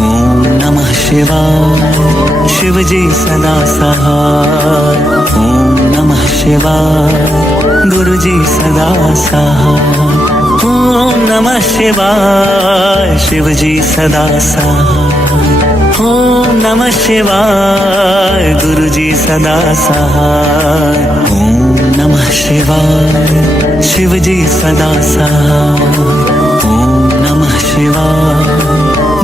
ओम नमः शिवाय शिव जी सदा सहाय। ओम नमः शिवाय गुरु जी सदा सहाय। ओम नमः शिवाय शिव जी सदा सहाय। ओम नमः शिवाय गुरु जी सदा सहाय। ओम नमः शिवाय शिव जी सदा सहाय। ओम नमः शिवाय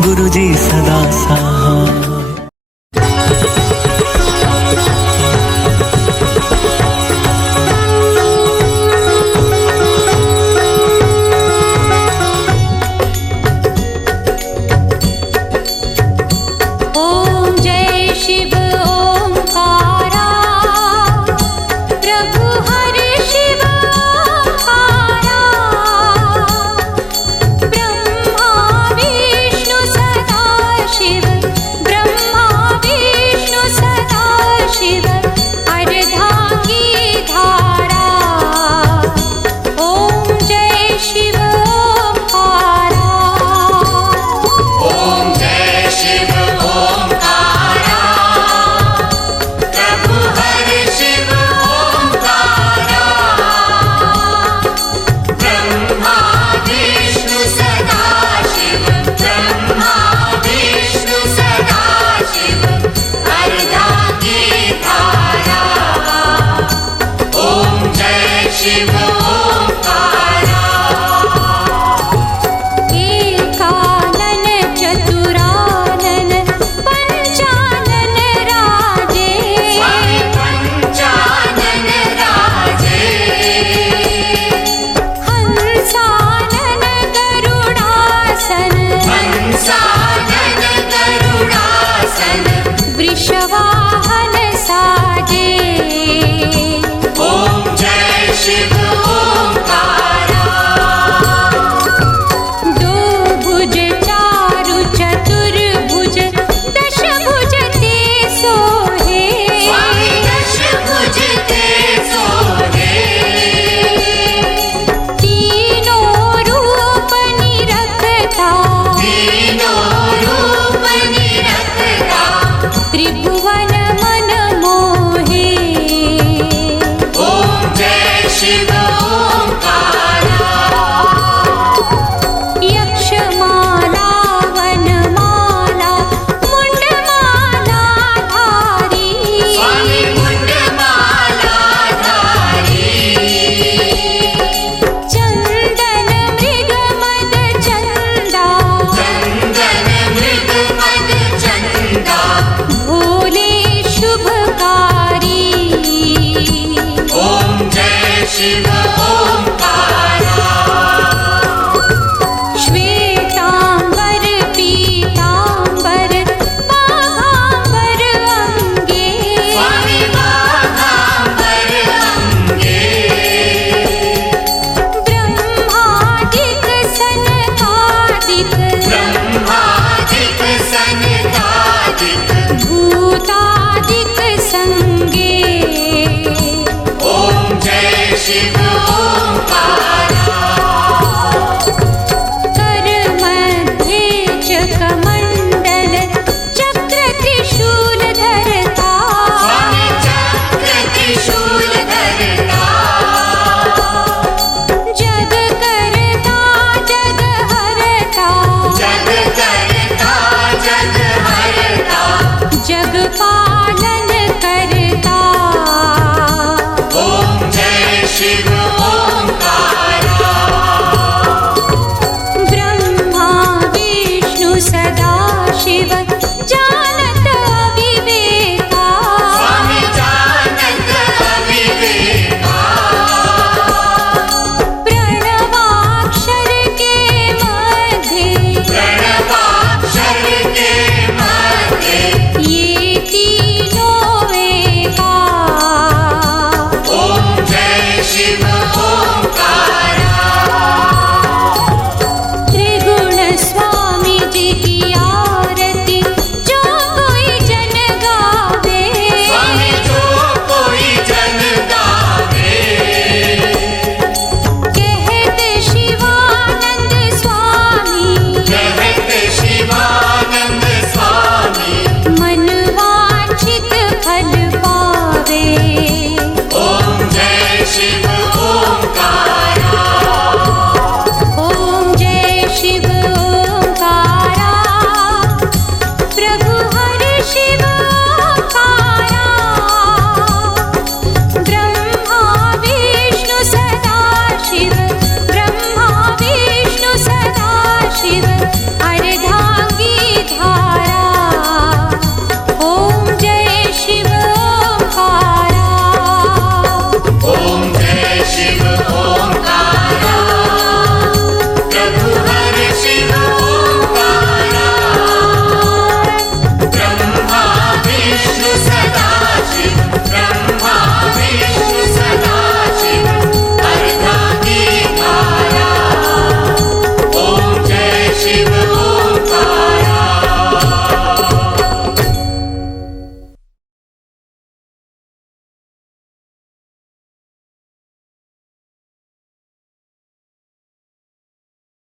गुरु जी सदा सहाय। ओम जय शिव ओंकारा प्रभु हरि शिव ओंकारा। ब्रह्मा विष्णु सदा शिव ब्रह्मा विष्णु सदा शिव अर्धांगी धारा। ओम जय शिव ओंकारा। ओम जय शिव ओंकारा प्रभु हरि शिव ओंकारा। ब्रह्मा विष्णु सदा शिव ब्रह्मा विष्णु सदा शिव अर्धांगी धारा। ओम जय शिव ओंकारा। एकानन चतुरानन पंचानन राजे। स्वामी पंचानन राजे। हंसानन गरुडासन हंसानन गरुडासन। वृषवाहन साजे। ओम जय शिव ओंकारा। दो भुज चारु चतुर्भुज दशभुज ते सोहे। स्वामी दशभुज ते सोहे। तीनों रूप निरखता तीनों रूप निरखता। त्रिभुवन मन मोहे। ओम जय शिव ओंकारा। यक्षमाला वनमाला मुंडमाला धारी। स्वामी मुंडमाला धारी। चंदन मृग मद चंदा चंदन मृग मद चंदा। भोले शुभकारी। ओम जय शिव ओंकारा। श्वेतांबर पीतांबर बाघांबर अंगे। स्वामी बाघांबर अंगे। ब्रह्मादिक सनकादिक ब्रह्मादिक सनकादिक। भूतादिक संगे। ओम जय शिव ओंकारा। कर मध्ये चकमंडल चक्र त्रिशूल धरता। स्वामी चक्र त्रिशूल धरता। जग करता जग हरता शिव